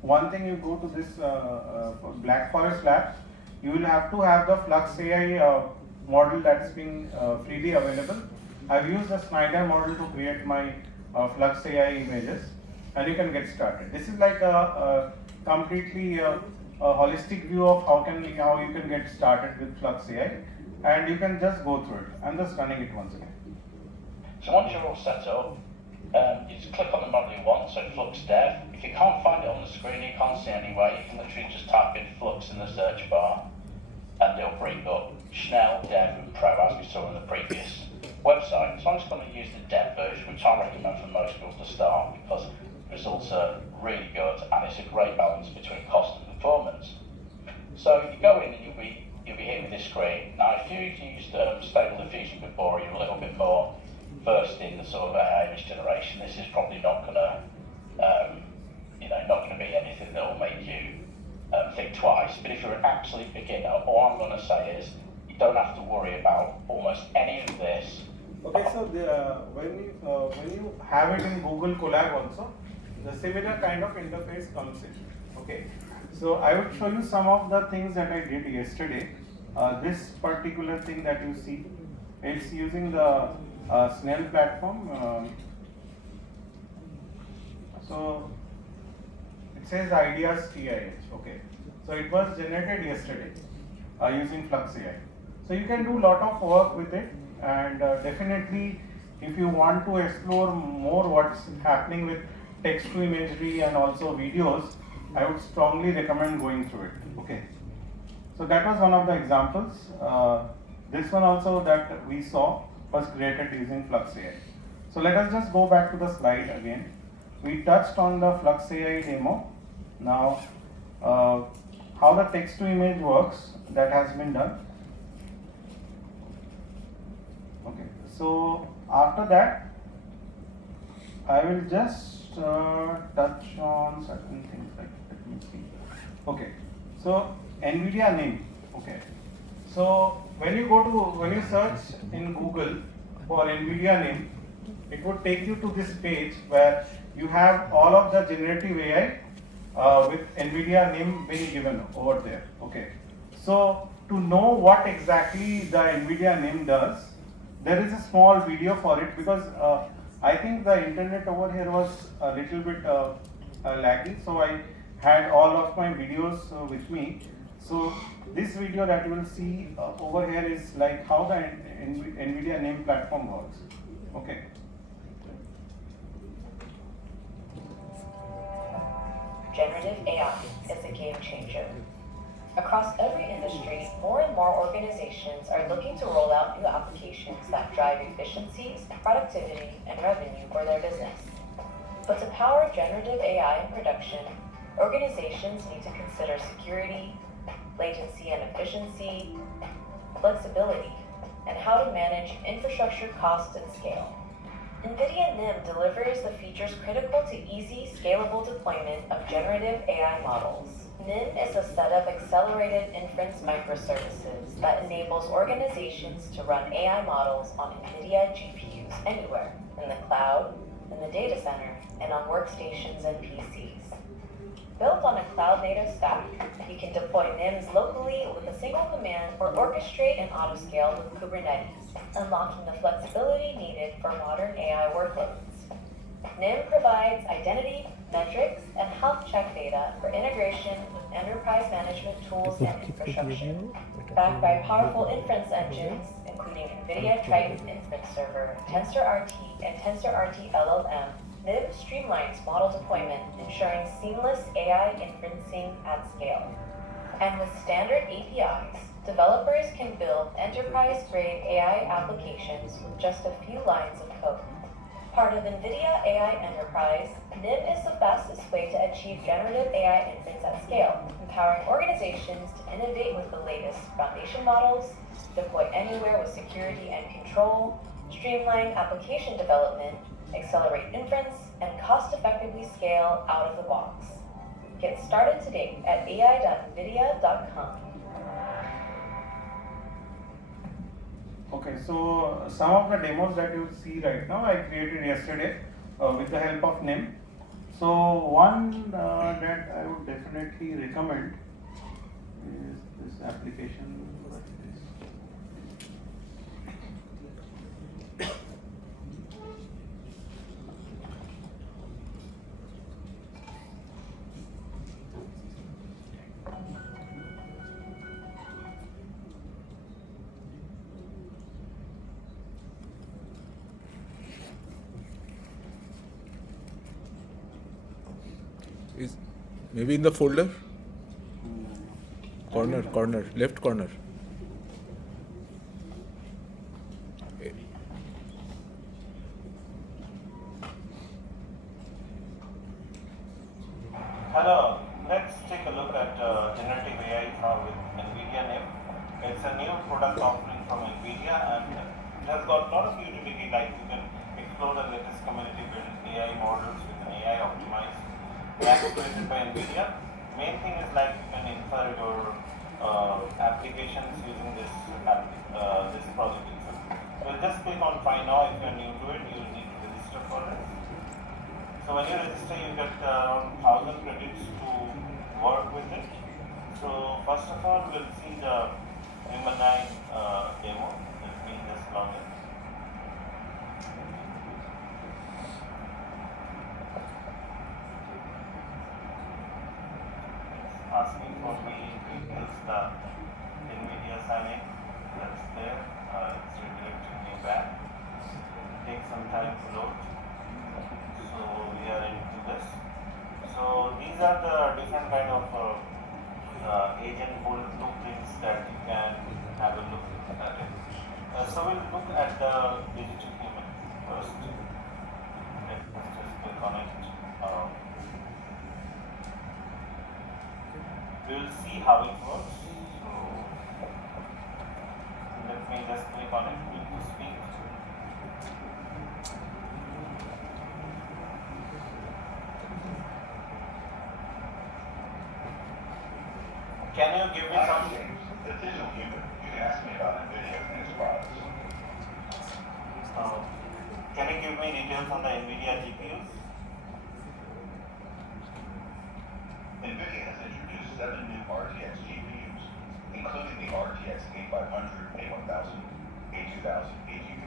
One thing, you go to this Black Forest Labs, you will have to have the Flux AI model that's being freely available. I've used the Snyder model to create my Flux AI images, and you can get started. This is like a completely holistic view of how you can get started with Flux AI, and you can just go through it. I'm just running it once again. So once you're all set up, you just click on the model you want, so Flux Dev. If you can't find it on the screen, you can't see anyway, you can literally just type in Flux in the search bar, and it'll bring up Schnell, Dev, and Pro, as we saw in the previous website. So I'm just going to use the Dev version, which I recommend for most people to start, because the results are really good, and it's a great balance between cost and performance. So you go in and you'll be hit with this screen. Now, if you've used Stable Diffusion before, you're a little bit more versed in the sort of AI image generation, this is probably not going to, not going to be anything that will make you think twice. But if you're an absolute beginner, all I'm going to say is you don't have to worry about almost any of this. Okay, so when you have it in Google Colab also, the similar kind of interface comes in. Okay, so I would show you some of the things that I did yesterday. This particular thing that you see, it's using the Snell platform. So it says ideas TIH. Okay, so it was generated yesterday using Flux AI. So you can do a lot of work with it, and definitely if you want to explore more what's happening with text to imagery and also videos, I would strongly recommend going through it. Okay, so that was one of the examples. This one also that we saw was created using Flux AI. So let us just go back to the slide again. We touched on the Flux AI demo. Now, how the text to image works, that has been done. Okay, so after that, I will just touch on certain things. Like, let me see. Okay, so NVIDIA NIM. Okay, so when you search in Google for NVIDIA NIM, it would take you to this page where you have all of the generative AI with NVIDIA NIM being given over there. Okay, so to know what exactly the NVIDIA NIM does, there is a small video for it, because I think the internet over here was a little bit laggy, so I had all of my videos with me. So this video that you will see over here is like how the NVIDIA NIM platform works. Okay. Generative AI is a game changer. Across every industry, more and more organizations are looking to roll out new applications that drive efficiencies, productivity, and revenue for their business. But to power generative AI in production, organizations need to consider security, latency and efficiency, flexibility, and how to manage infrastructure costs and scale. NVIDIA NIM delivers the features critical to easy, scalable deployment of generative AI models. NIM is a set of accelerated inference microservices that enables organizations to run AI models on NVIDIA GPUs anywhere, in the cloud, in the data center, and on workstations and PCs. Built on a cloud-native stack, you can deploy NIMs locally with a single command or orchestrate and autoscale with Kubernetes, unlocking the flexibility needed for modern AI workloads. NIM provides identity, metrics, and health check data for integration with enterprise management tools and infrastructure. Backed by powerful inference engines, including NVIDIA Triton Inference Server, TensorRT, and TensorRT LLM, NIM streamlines model deployment, ensuring seamless AI inferencing at scale. And with standard APIs, developers can build enterprise-grade AI applications with just a few lines of code. Part of NVIDIA AI Enterprise, NIM is the fastest way to achieve generative AI inference at scale, empowering organizations to innovate with the latest foundation models, deploy anywhere with security and control, streamline application development, accelerate inference, and cost-effectively scale out of the box. Get started today at ai.nvidia.com. Okay, so some of the demos that you see right now I created yesterday with the help of NIM. So one that I would definitely recommend is this application. Is maybe in the folder? Corner, left corner. Okay. Hello, let's take a look at generative AI from with NVIDIA NIM. It's a new product offering from NVIDIA and it has got a lot of utility, like you can explore the latest community built AI models with an AI optimized app created by NVIDIA. Main thing is like you can infer your applications using this this project itself. So just click on Find Now. If you are new to it, you will need to register for it. So when you register, you get around 1000 credits to work with it. So first of all, we'll see the NIM demo. Let me just log in. It's asking for me details the NVIDIA sign in. That's there. It's redirecting me back. Take some time to load. So we are into this. So these are the different kind of agent blueprints that you can have a look at it. So we'll look at the digital human first. Let's just click on it. We will see how it works. So let me just click on it to speak. Can you give me some? The digital human. You can ask me about NVIDIA and its products. Can you give me details on the NVIDIA GPUs? NVIDIA has introduced 7 new RTX GPUs, including the RTX 8500, A1000, A2000, AGV,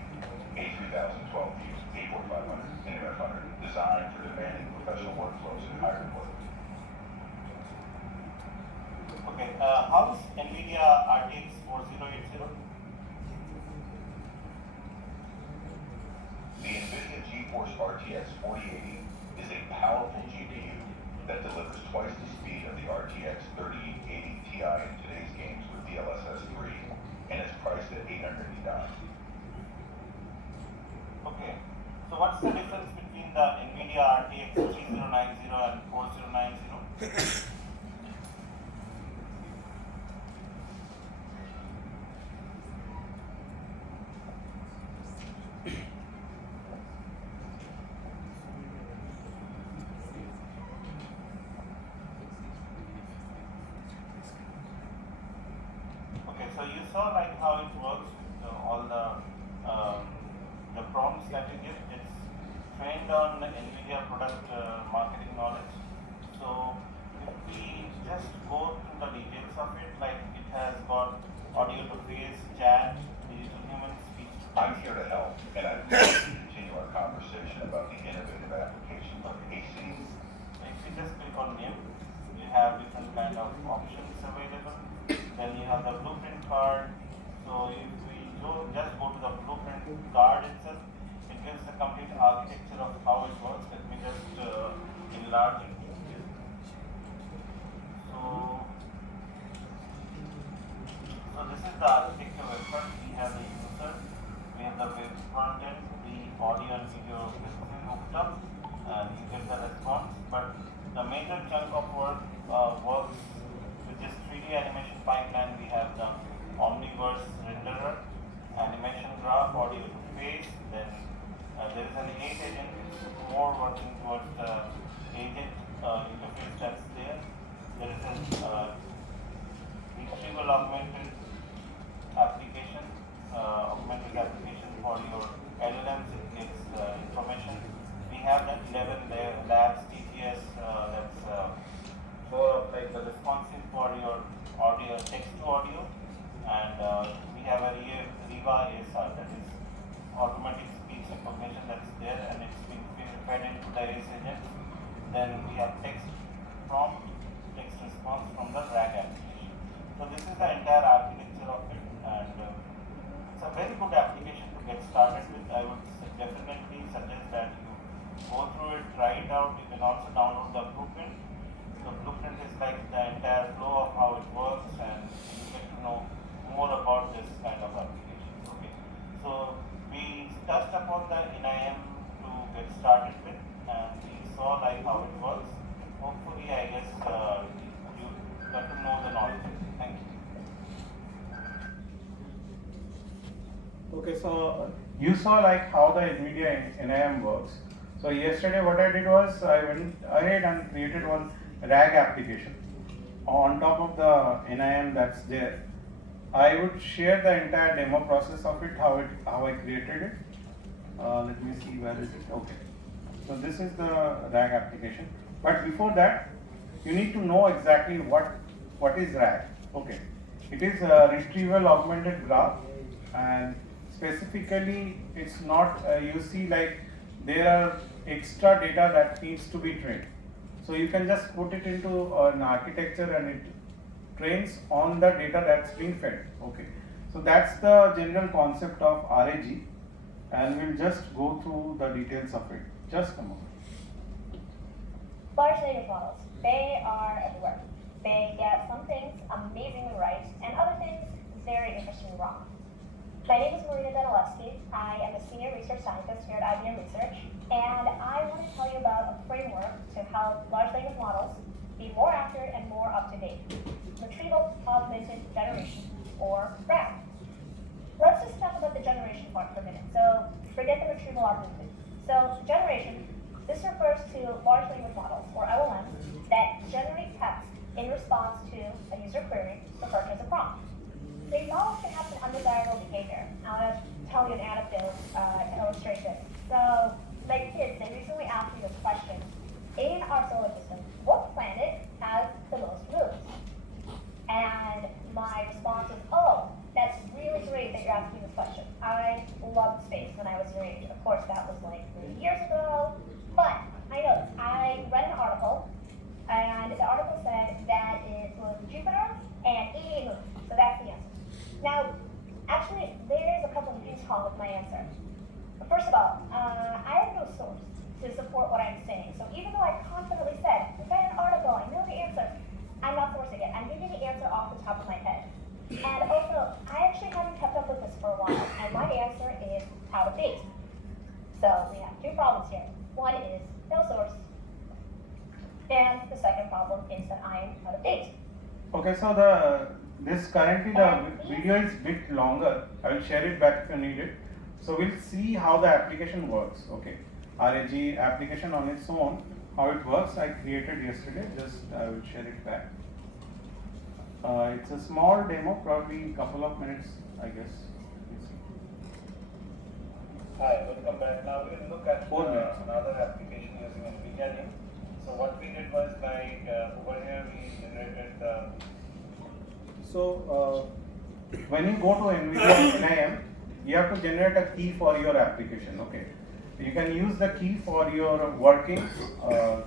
A3000, 12U, A4500, and MF100, designed for demanding professional workflows and higher work. Okay, how is NVIDIA RTX 4080? The NVIDIA GeForce RTX 4080 is a powerful GPU that delivers twice the speed of the RTX 3080 Ti in today's games with DLSS 3, and is priced at $889. Okay, so what's the difference between the NVIDIA RTX 3090 and 4090? Okay, so you saw like how it works with all the prompts that you give. It's trained on NVIDIA product marketing knowledge. So if we just go to the details of it, like it has got audio to face, chat, digital human speech. I'm here to help, and I'd like to continue our conversation about the innovative applications of AC. If you just click on new, you have different kind of options available. Then you have the blueprint card. So if we just go to the blueprint card itself, it gives the complete architecture of how it works. Let me just enlarge it. So this is the architecture website. We have the user, we have the web front end, the audio and video is hooked up, and you get the response. But the major chunk of work works with this 3D animation pipeline. We have the Omniverse renderer, animation graph, audio to face, then there is an agent, more working towards the agent interface that's there. There is a retrieval augmented application for your LLMs. It gets information. We have the 11 labs TTS that's more of like the responsive for your audio, text to audio, and we have a Riva ASR, that is automatic speech recognition that's there, and it's been fed into the ACE agent. Then we have text prompt, text response from the RAG application. So this is the entire architecture of it, and it's a very good application to get started with. I would definitely suggest that you go through it, try it out. You can also download the blueprint. The blueprint is like the entire flow of how it works, and you get to know more about this kind of application. Okay, so we touched upon the NIM to get started with, and we saw like how it works. Hopefully, I guess you got to know the knowledge. Thank you. Okay, so you saw like how the NVIDIA NIM works. So yesterday what I did was I went ahead and created one RAG application on top of the NIM that's there. I would share the entire demo process of it, how I created it. Let me see, where is it? Okay. So this is the RAG application. But before that, you need to know exactly what is RAG. Okay. It is a retrieval augmented graph, and specifically it's not, you see like there are extra data that needs to be trained. So you can just put it into an architecture and it trains on the data that's being fed. Okay. So that's the general concept of RAG, and we'll just go through the details of it. Just a moment. Large language models, they are everywhere. They get some things amazingly right and other things very interestingly wrong. My name is Marina Danilevsky. I am a senior research scientist here at IBM Research, and I want to tell you about a framework to help large language models be more accurate and more up-to-date. Retrieval augmented generation, or RAG. Let's just talk about the generation part for a minute. So forget the retrieval augmented. So generation, this refers to large language models, or LLMs, that generate text in response to a user query referred to as a prompt. These models can have some undesirable behavior. I want to tell you an anecdote to illustrate this. So my kids, they recently asked me this question. In our solar system, what planet has the most moons? And my response was, oh, that's really great that you're asking this question. I loved space when I was your age. Of course, that was like 3 years ago. But I know, I read an article, and the article said that it was Jupiter and 88 moons. So that's the answer. Now, actually, there's a couple of things wrong with my answer. First of all, I have no source to support what I'm saying. So even though I confidently said, I read an article, I know the answer, I'm not forcing it. I'm giving the answer off the top of my head. And also, I actually haven't kept up with this for a while, and my answer is out of date. So we have two problems here. One is no source, and the second problem is that I am out of date. Okay, so this currently the video is bit longer. I will share it back if you need it. So we'll see how the application works. Okay, RAG application on its own, how it works. I created yesterday. Just I will share it back. It's a small demo, probably a couple of minutes, I guess. Hi, welcome back. Now we will look at another application using NVIDIA NIM. So what we did was like over here we generated the. So when you go to NVIDIA NIM, you have to generate a key for your application. Okay, you can use the key for your workings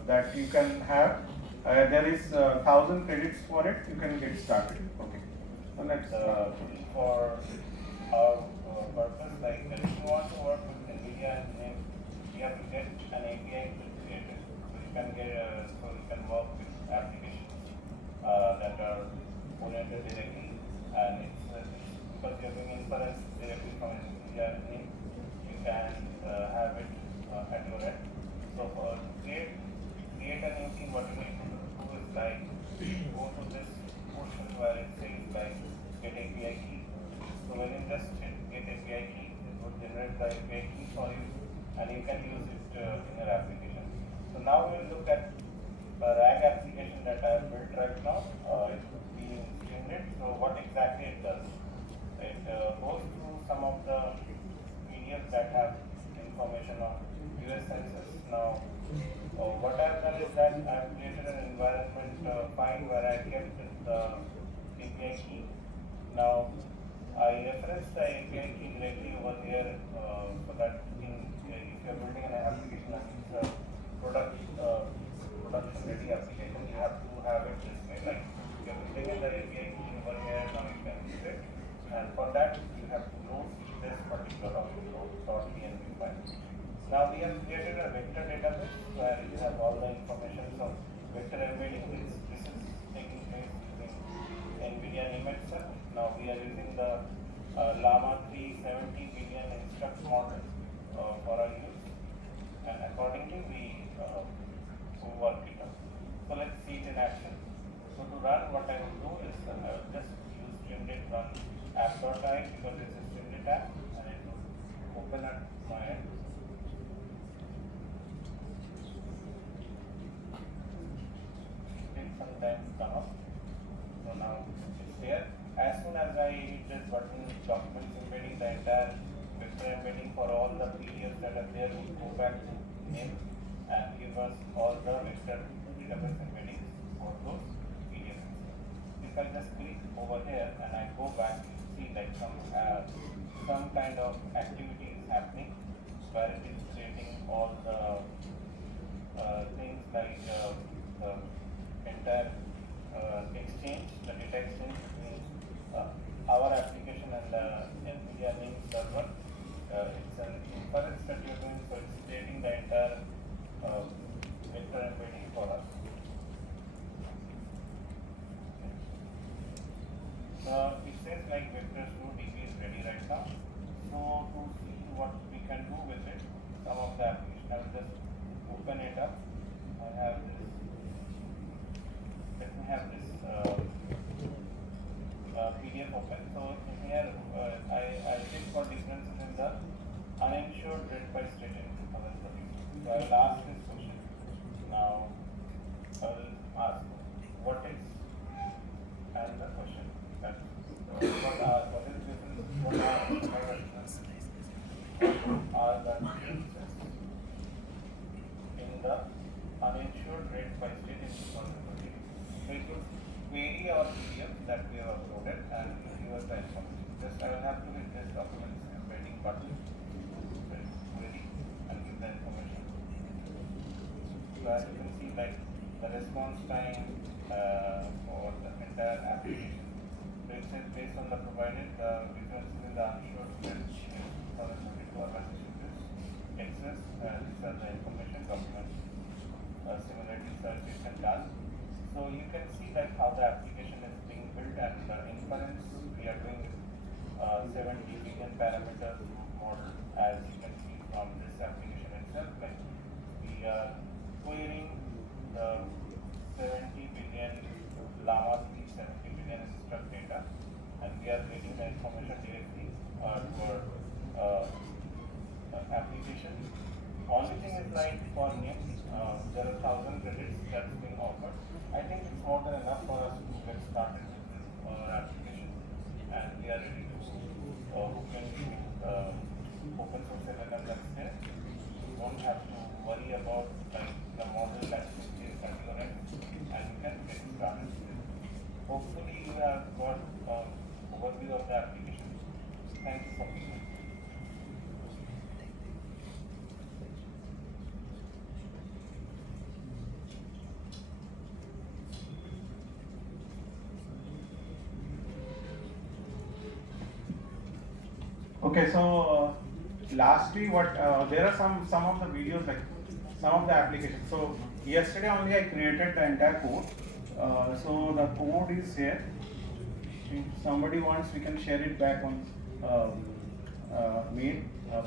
that you can have. There is 1,000 credits for it. You can get started. Okay, so let's for our purpose, like if you want to work with NVIDIA NIM, you have to get an API created. So you can work with applications that are oriented directly, and it's because you're doing inference directly from NVIDIA NIM, you can have it at your end. So for create a new thing, what you need to do is like go to this portion where it says like get API key. So when you just hit get API key, it will generate the API key for you, and you can use it in your application. So now we'll look at the RAG application that I have built right now. It's being streamed. So what exactly it does? It goes through some of the PDFs that have information on US census. Now, what I have done is that I have created an environment file where I kept the API key. Now, I reference the API key directly over here so that if you are building an application and it's a production ready application, you have to have it this way. Like you are building in the API key over here, now you can use it. And for that, you have to load this particular .env file. Now we have created a vector database where you have all the information. So vector embedding this is taking place using NVIDIA NIM itself. Now we are using the Llama 370 billion instruct model for our use, and accordingly we work it out. So let's see it in action. So to run, what I will do is I will just use streamlit run app.i because it's a streamlit app, and it will open at my end. Take some time to come up. So now it's there. As soon as I hit this button, documents embedding, the entire vector embedding for all the PDFs that are there will go back to NIM and give us all the vector database embeddings for those PDFs. If I just click over here and I go back, you see like some kind of activity is happening where it is creating all the things like the entire exchange, the data exchange between our application and the NVIDIA NIM server. It's an inference that you're doing, so it's creating the entire vector embedding for us. It says like vectors 2DB is ready right now. So to see what we can do with it, some of the application, I will just open it up. I have this. Let me have this PDF open. So in here, I check for differences in the uninsured rate by state in 2013. So I will ask this question. Now I will ask what is and the question. That what is the difference? What are the differences in the uninsured rate by state in 2013? So it will query our PDF that we have uploaded and give us the information. Just I will have to hit this documents embedding button, query, and give the information. So as you can see, like the response time for the entire application. So it says based on the provided differences in the uninsured rate for the 22 organization is excess. These are the information documents. Similarly, search is done. So you can see that how the application is being built, and the inference we are doing 70 billion parameter model, as you can see from this application itself. Like we are querying the 70 billion Llama 370 billion instruct data, and we are getting the information directly to our application. Only thing is like for NIM, there are 1,000 credits that's being offered. I think it's more than enough for us to get started with this application, and we are ready to hook in with open source LLM that's there. You won't have to worry about like the model that is at your end, and you can get started with it. Hopefully you have got overview of the application. Thank you for being here. Okay, so lastly, what there are some of the videos, like some of the applications. So yesterday only I created the entire code. So the code is here. if somebody wants, we can share it back on mail.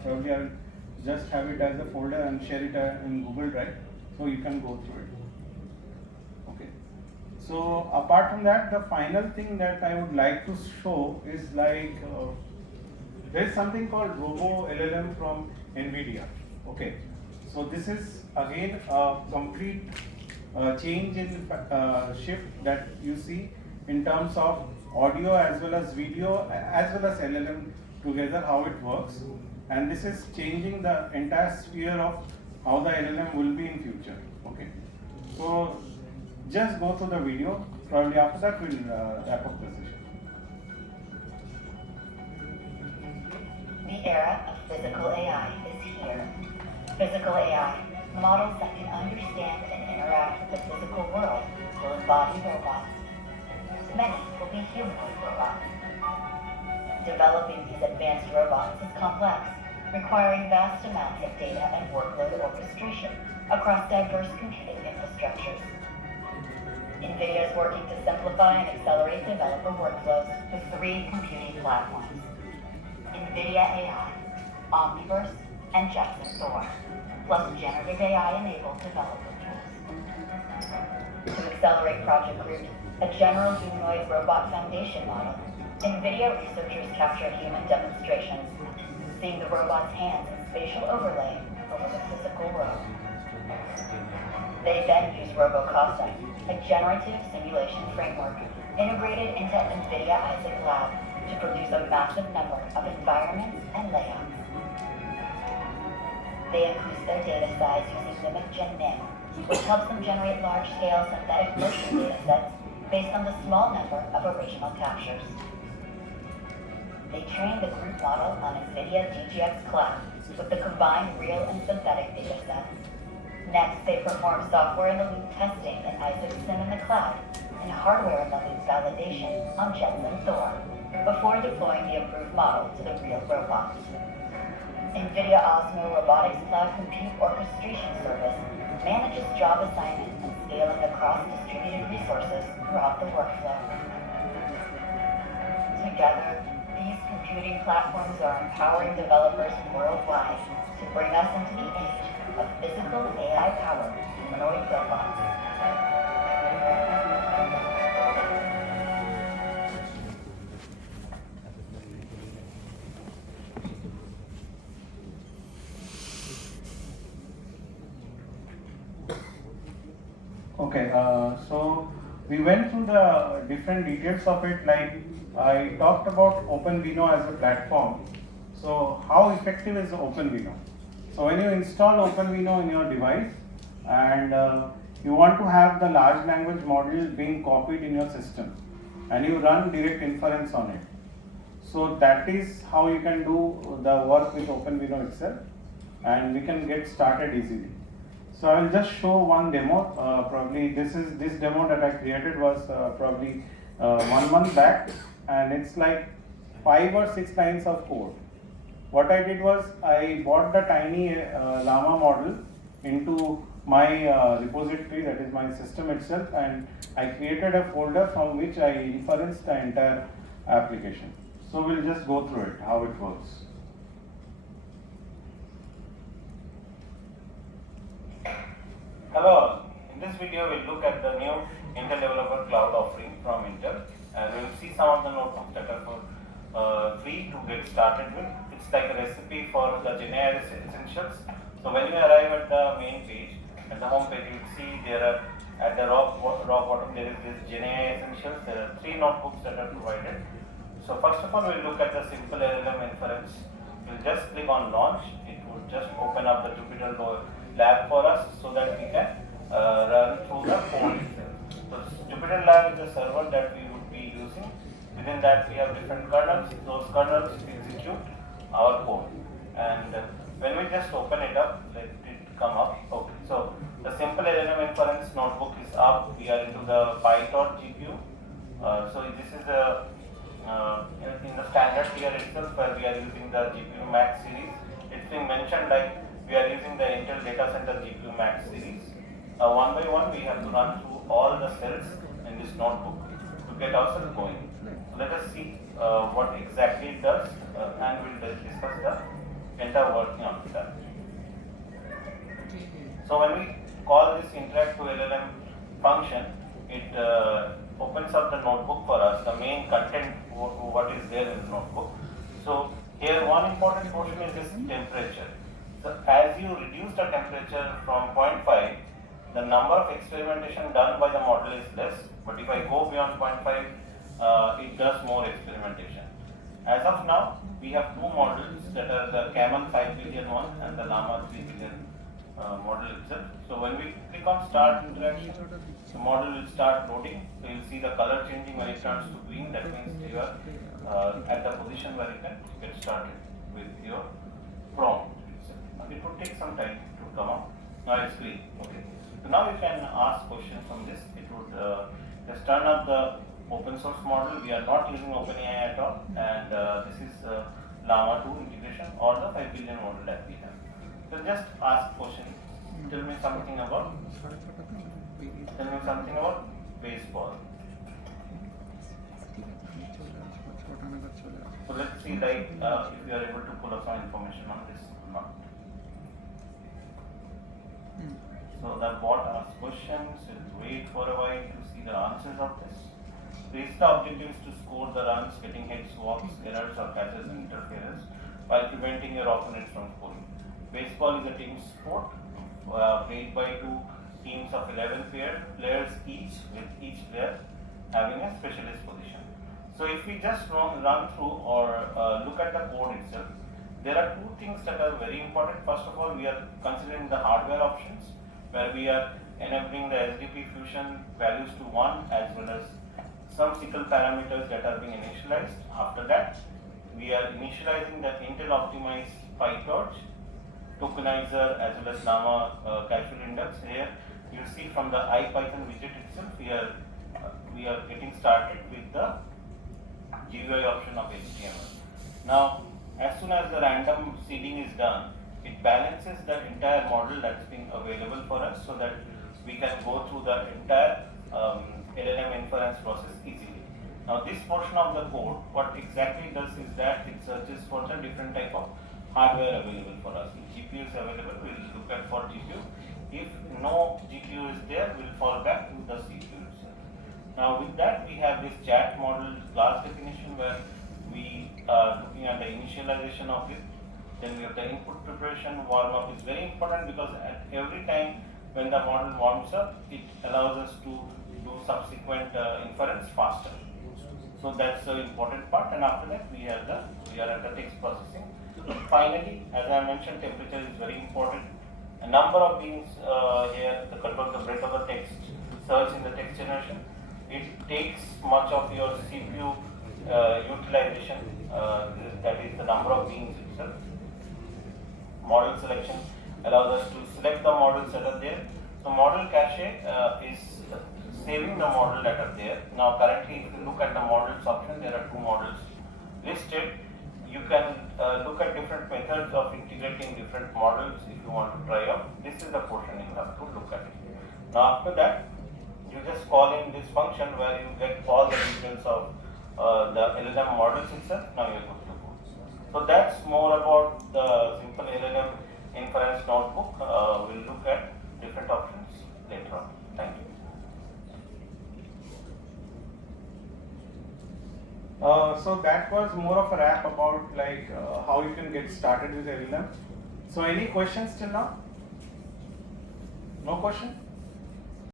Probably I will just have it as a folder and share it in Google Drive, so you can go through it. Okay. So apart from that, the final thing that I would like to show is like there is something called Robo LLM from NVIDIA. Okay. So this is again a complete change in shift that you see in terms of audio as well as video as well as LLM together, how it works, and this is changing the entire sphere of how the LLM will be in future. Okay, so just go through the video. Probably after that we'll wrap up the session. The era of physical AI is here. Physical AI, models that can understand and interact with the physical world, will embody robots. Many will be humanoid robots. Developing these advanced robots is complex, requiring vast amounts of data and workload orchestration across diverse computing infrastructures. NVIDIA is working to simplify and accelerate developer workflows with 3 computing platforms: NVIDIA AI, Omniverse, and Jetson Thor, plus generative AI-enabled developer tools. To accelerate project groups, a general humanoid robot foundation model, NVIDIA researchers capture human demonstrations, seeing the robot's hands and spatial overlay over the physical world. They then use RoboCosmos, a generative simulation framework integrated into NVIDIA Isaac Lab to produce a massive number of environments and layouts. They increase their data size using NVIDIA NIM, which helps them generate large-scale synthetic motion datasets based on the small number of original captures. They train the group model on NVIDIA DGX Cloud with the combined real and synthetic datasets. Next, they perform software-in-the-loop testing in Isaac Sim in the cloud and hardware-in-the-loop validation on Jetson Thor before deploying the improved model to the real robot. NVIDIA Osmo Robotics Cloud Compute Orchestration Service manages job assignments and scaling across distributed resources throughout the workflow. Together, these computing platforms are empowering developers worldwide to bring us into the age of physical AI-powered humanoid robots. Okay, so we went through the different details of it. Like I talked about OpenVINO as a platform. So how effective is OpenVINO? So when you install OpenVINO in your device and you want to have the large language model being copied in your system and you run direct inference on it. So that is how you can do the work with OpenVINO itself, and we can get started easily. So I will just show one demo. Probably this demo that I created was probably 1 month back, and it's like 5 or 6 lines of code. What I did was I bought the tiny llama model into my repository, that is my system itself, and I created a folder from which I inferenced the entire application. So we'll just go through it, how it works. Hello, in this video we'll look at the new Intel Developer Cloud offering from Intel, and we'll see some of the notebooks that are for free to get started with. It's like a recipe for the GenAI essentials. So when you arrive at the main page, at the home page, you'll see there are at the raw bottom there is this GenAI essentials. There are 3 notebooks that are provided. So first of all, we'll look at the simple LLM inference. We'll just click on launch. It would just open up the Jupyter Lab for us so that we can run through the code itself. So Jupyter Lab is the server that we would be using. Within that we have different kernels. Those kernels execute our code. And when we just open it up, let it come up. Okay. So the simple LLM inference notebook is up. We are into the PyTorch GPU. So this is a in the standard tier itself where we are using the GPU Max series. It's been mentioned like we are using the Intel Data Center GPU Max series. One by one we have to run through all the cells in this notebook to get ourselves going. Let us see what exactly it does, and we'll discuss the entire working of that. So when we call this interact to LLM function, it opens up the notebook for us, the main content, what is there in the notebook. So here one important portion is this temperature. So as you reduce the temperature from 0.5, the number of experimentation done by the model is less, but if I go beyond 0.5, it does more experimentation. As of now, we have two models, that are the Camel 5 billion one and the Llama 3 billion model itself. So when we click on start interaction, the model will start loading. So you'll see the color changing when it turns to green. That means you are at the position where you can get started with your prompt. It would take some time to come up. Now it's green. Okay. So now you can ask questions from this. It would just turn up the open source model. We are not using OpenAI at all, and this is Llama 2 integration or the 5 billion model that we have. So just ask question. Tell me something about baseball. So let's see, like if you are able to pull up some information on this or not. So the bot asks questions. We'll wait for a while to see the answers of this. The objective is to score the runs, getting hits, walks, errors or catches and interference while preventing your opponent from scoring. Baseball is a team sport played by two teams of 11 players each, with each player having a specialist position. So if we just run through or look at the code itself, there are two things that are very important. First of all, we are considering the hardware options, where we are enabling the SDP fusion values to 1 as well as some SQL parameters that are being initialized. After that, we are initializing the Intel optimized PyTorch tokenizer as well as Llama casual index. Here you see from the IPython widget itself, we are getting started with the GUI option of HTML. Now, as soon as the random seeding is done, it balances the entire model that's been available for us, so that we can go through the entire LLM inference process easily. Now this portion of the code, what exactly does is that it searches for the different type of hardware available for us. If GPU is available, we will look at for GPU. If no GPU is there, we will fall back to the CPU itself. Now with that, we have this chat model class definition, where we are looking at the initialization of it. Then we have the input preparation. Warm up is very important, because at every time when the model warms up, it allows us to do subsequent inference faster. So that's the important part. And after that, we are at the text processing. Finally, as I mentioned, temperature is very important. A number of beings here, the control the breadth of the text, search in the text generation. It takes much of your CPU utilization, that is the number of beings itself. Model selection allows us to select the models that are there. So model cache is saving the model that are there. Now currently, if you look at the models option, there are two models listed. You can look at different methods of integrating different models if you want to try out. This is the portion you have to look at it. Now after that, you just call in this function where you get all the details of the LLM models itself. Now you're good to go. So that's more about the simple LLM inference notebook. We'll look at different options later on. Thank you. So that was more of a wrap about like how you can get started with LLM. So any questions till now? No question?